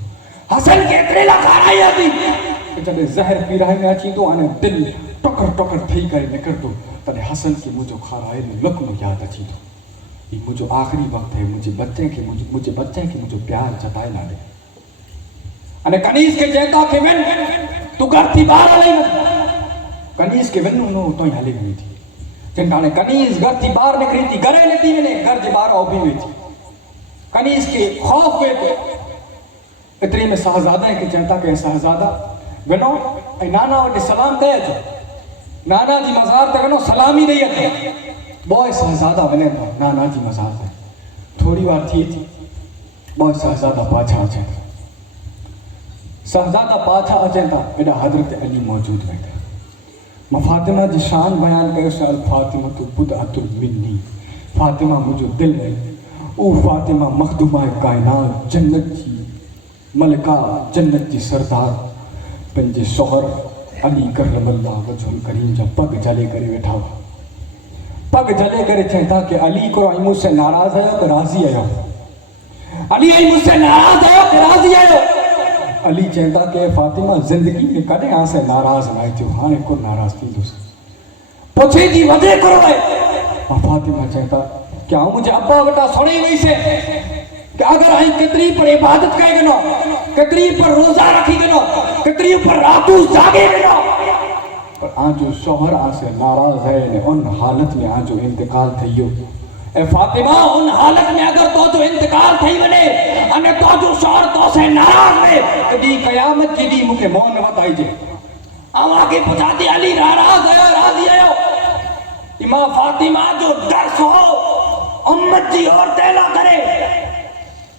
हसन केतरे ला खाराइयां थी जॾहिं ज़हर पीराए में अची तो अने दिल टकर टकर थई करे निकिरंदो तॾहिं हसन के मुझो खारायल लुक़्मो याद अची तो। یہ مجھے آخری وقت ہے مجھے بچے کے مجھے پیار جتائے نہ دے અને કનીઝ કે ચેતા કે વેન તું ઘરથી બહાર લઈ کنیز کے ون انہوں تو ہی ہلی ہوئی تھی ચંટાણે કનીઝ ઘરથી બહાર નીકળી હતી ઘરે નથી વને ઘર જે બહાર ઊભી हुई थी કનીઝ के खौफ हुए थे اتنی میں شہزادہ ہے کہ چہتا کہ شہزادہ ونو اے نانا وٹے سلام دے جو નાના જી મઝાર તે વનો સલામી દઈ હતી بوائے شہزادہ بنے تھا نانا جی مزار ہے تھوڑی بار تھی بوائے شہزادہ پاچھا اچھے تھا شہزادہ پاچھا اچھے تھا ایڈا حضرت علی موجود ہوئے تھا میں فاطمہ جی شان بیان کرے سال فاطمہ تو بدعت منی فاطمہ مجھے دل ہے او فاطمہ مخدومہ کائنات جنت جی ملکہ جنت جی سردار پنجے شوہر علی کرم اللہ وجہ الکریم جا پگ جلے کرے بیٹھا ہوا پگ جلے کرے چاہتا کہ علی کو آئی مجھ سے ناراض ہے کہ راضی ہے علی آئی مجھ سے ناراض ہے کہ راضی ہے علی چاہتا کہ فاطمہ زندگی میں کدے آن سے ناراض نہ تھی ہانے کو ناراض تھی دوسرے پوچھے جی وجہ کرو ہے فاطمہ چاہتا کیا مجھے ابا بیٹا سوڑے ہوئی سے کہ اگر آئی کتری پر عبادت کرے گنو کتری پر روزہ رکھی گنو کتری پر راتوں جاگے گنو پر آن جو شوہر آن سے ناراض ہے ان حالت میں آن جو انتقال تھئیو اے فاطمہ ان حالت میں اگر تو جو انتقال تھئی ونے انے تو جو شوہر تو سے ناراض ہے کدی قیامت کی دی مکھے مون بتائی جے ہم آگے پہنچاتے علی ناراض ہے راضی ہے امام فاطمہ جو درس ہو امت جی اور تیلا کرے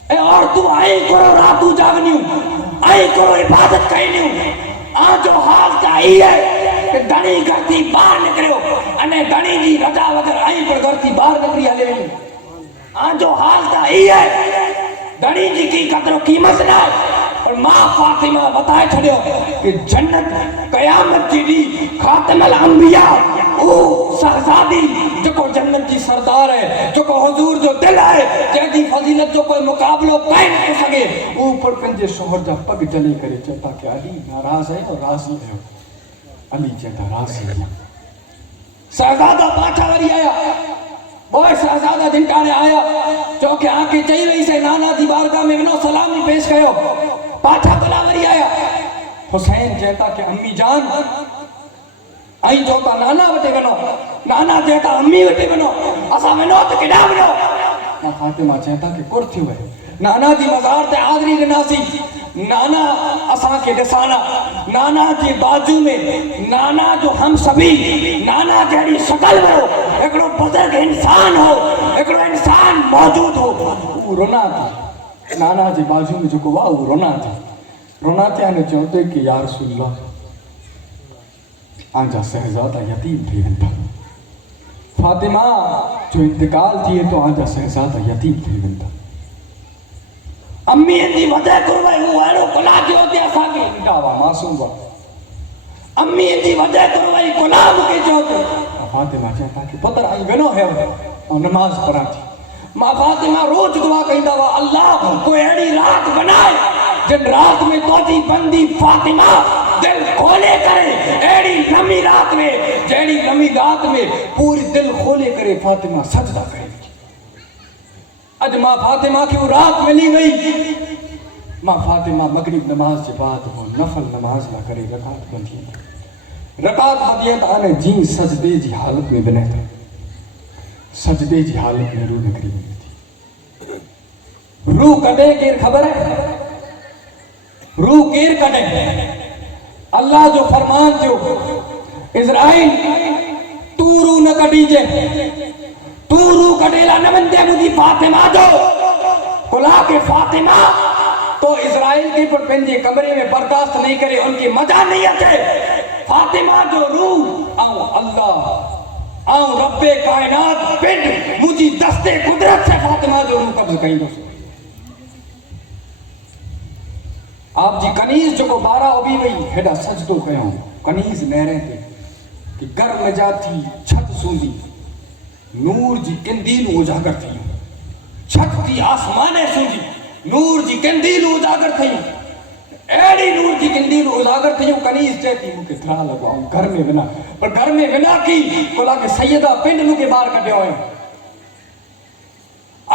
اے اور تو آئی کرو راتو جاگنیوں آئی کرو عبادت کہنیوں آن جو حال چاہی ہے کہ دنی گھرتی باہر نکریو انے دنی جی رجا وگر آئی پر گھرتی باہر نکری ہلے وی آن جو حال چاہی ہے دنی جی کی قدر و قیمت نہ اور ماں فاطمہ بتائے چھڑیو کہ جنت قیامت جی دی خاتم الانبیاء او شہزادی جو کو جنت جی سردار ہے جو کو حضور جو دل ہے جیدی فضیلت جو کوئی مقابلہ قائم کر سکے اوپر پنجے شوہر جا پگ جلے کرے چاہتا کہ علی ناراض ہے اور راضی ہے علی چاہتا راضی ہے شہزادہ پاچھا وری آیا بوئے شہزادہ دنکانے آیا جو کہ آنکھ چاہی رہی سے نانا دی بارگاہ میں ونو سلامی پیش کہو پاچھا بلاوری آیا حسین چاہتا کہ امی جان آئی جو تا نانا وٹے ونو نانا چاہتا امی وٹے ونو اسا ونو تو کڈا ونو نا فاطمہ چاہتا کہ کور تھی ہوئے نانا جی مزار تے آدری رناسی نانا اساں کے دسانا نانا جی باجو میں نانا جو ہم سبھی نانا جہڑی شکل ہو ایکڑو بزرگ انسان ہو ایکڑو انسان موجود ہو وہ رونا تھا نانا جی باجو میں جو کو واہ وہ رونا تھا آنے چاہتے کہ یا رسول اللہ آنجا شہزادہ یتیم تھی ونتا فاطمہ جو انتقال تھی تو آنجا شہزادہ یتیم تھی ونتا امی اندی وجہ کروے ہو ایرو کلا جو ہوتے اسا کے دعوا معصوم با امی اندی وجہ کروے کلا مکے جو ہوتے فاطمہ چاہتا کہ پتر آئی ونو ہے اور نماز پڑھا تھی ماں فاطمہ روز دعا کہیں دعوا اللہ کوئی ایڑی رات بنائے جن رات میں توجی بندی فاطمہ دل کھولے کرے ایڑی لمی رات میں جیڑی لمی رات میں پوری دل کھولے کرے فاطمہ سجدہ کرے اج ماں فاطمہ کی وہ رات ملی گئی ماں فاطمہ مغرب نماز کے بعد وہ نفل نماز نہ کرے رکعت بندی رکعت بدیت آنے جی سجدے جی حالت میں بنے تھا سجدے جی حالت میں روح نکری بنے تھی روح کٹے کیر خبر ہے روح کیر کٹے اللہ جو فرمان جو اسرائیل تو روح نہ کٹی جے تو روح کٹیلا نہ بندے مجھے فاطمہ دو کلا کے فاطمہ تو اسرائیل کی پر پنجے کمرے میں برداشت نہیں کرے ان کی مزہ نہیں آتے فاطمہ جو روح آؤں اللہ آؤں رب کائنات پنڈ مجھے دستے قدرت سے فاطمہ جو روح قبض کہیں دوسرے آپ جی کنیز جو کو بارہ ابھی وئی ہیڈا سجدو کہاں کنیز نہریں تھے کہ گر میں جاتی چھت سوندی نور جی کندیل اجاگر تھی چھت تھی آسمانے سوندی نور جی کندیل اجاگر تھی ایڑی نور جی کندیل اجاگر تھی کنیز چہتی مکہ دھرا لگاؤں گھر میں بنا پر گھر میں بنا کی کلا کہ سیدہ پنڈ نو کے بار کٹے ہوئے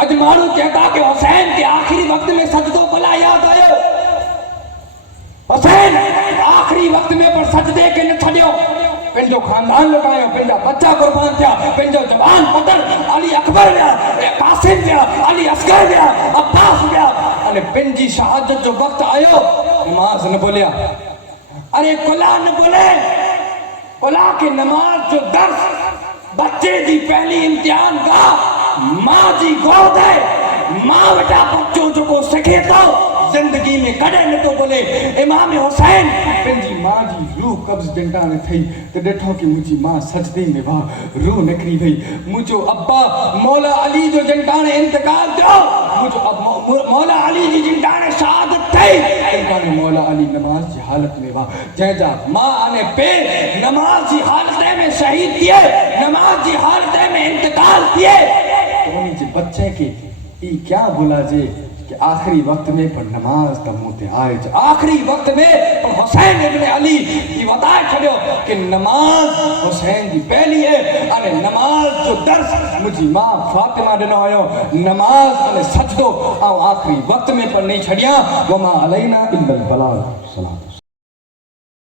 اج مانو چاہتا کہ حسین کے آخری وقت میں سجدوں کو لا یاد آئے حسین آخری وقت میں پر سجدے کے نہ چھڑیو پنجو خاندان لٹایا پنجا بچہ قربان تھیا پنجو جوان پتر علی اکبر ویا قاسم ویا علی اصغر ویا عباس ویا ارے پنجی شہادت جو وقت آئیو نماز نہ بولیا ارے کلا نہ بولے کلا کے نماز جو درس بچے دی پہلی امتحان گاہ ماں جی گود ہے ماں بیٹا بچوں جو کو سکھے تو زندگی میں کڑے نہ تو بولے امام حسین پنجی ماں جی روح قبض جنٹانے تھئی تو ڈٹھو کہ مجھے ماں سجدے میں واہ روح نکری بھئی مجھو ابا مولا علی جو جنٹانے انتقال دیو مجھو مولا علی جی جنٹانے شہادت تھئی جنٹانے مولا علی نماز جی حالت میں واہ جائے جا ماں آنے پہ نماز جی حالتے میں شہید دیے نماز جی حالتے میں انتقال دیے تو انہیں جی بچے کے ای کیا بولا جے کہ آخری وقت میں پر نماز تموتے آئے جا آخری وقت میں پر حسین ابن علی یہ بتائے چھڑیو کہ نماز حسین دی پہلی ہے انہیں نماز جو درس مجھے ماں فاطمہ دنو آئیو نماز انہیں سجدو آخری وقت میں پر نہیں چھڑیاں وما علینا الا البلاغ.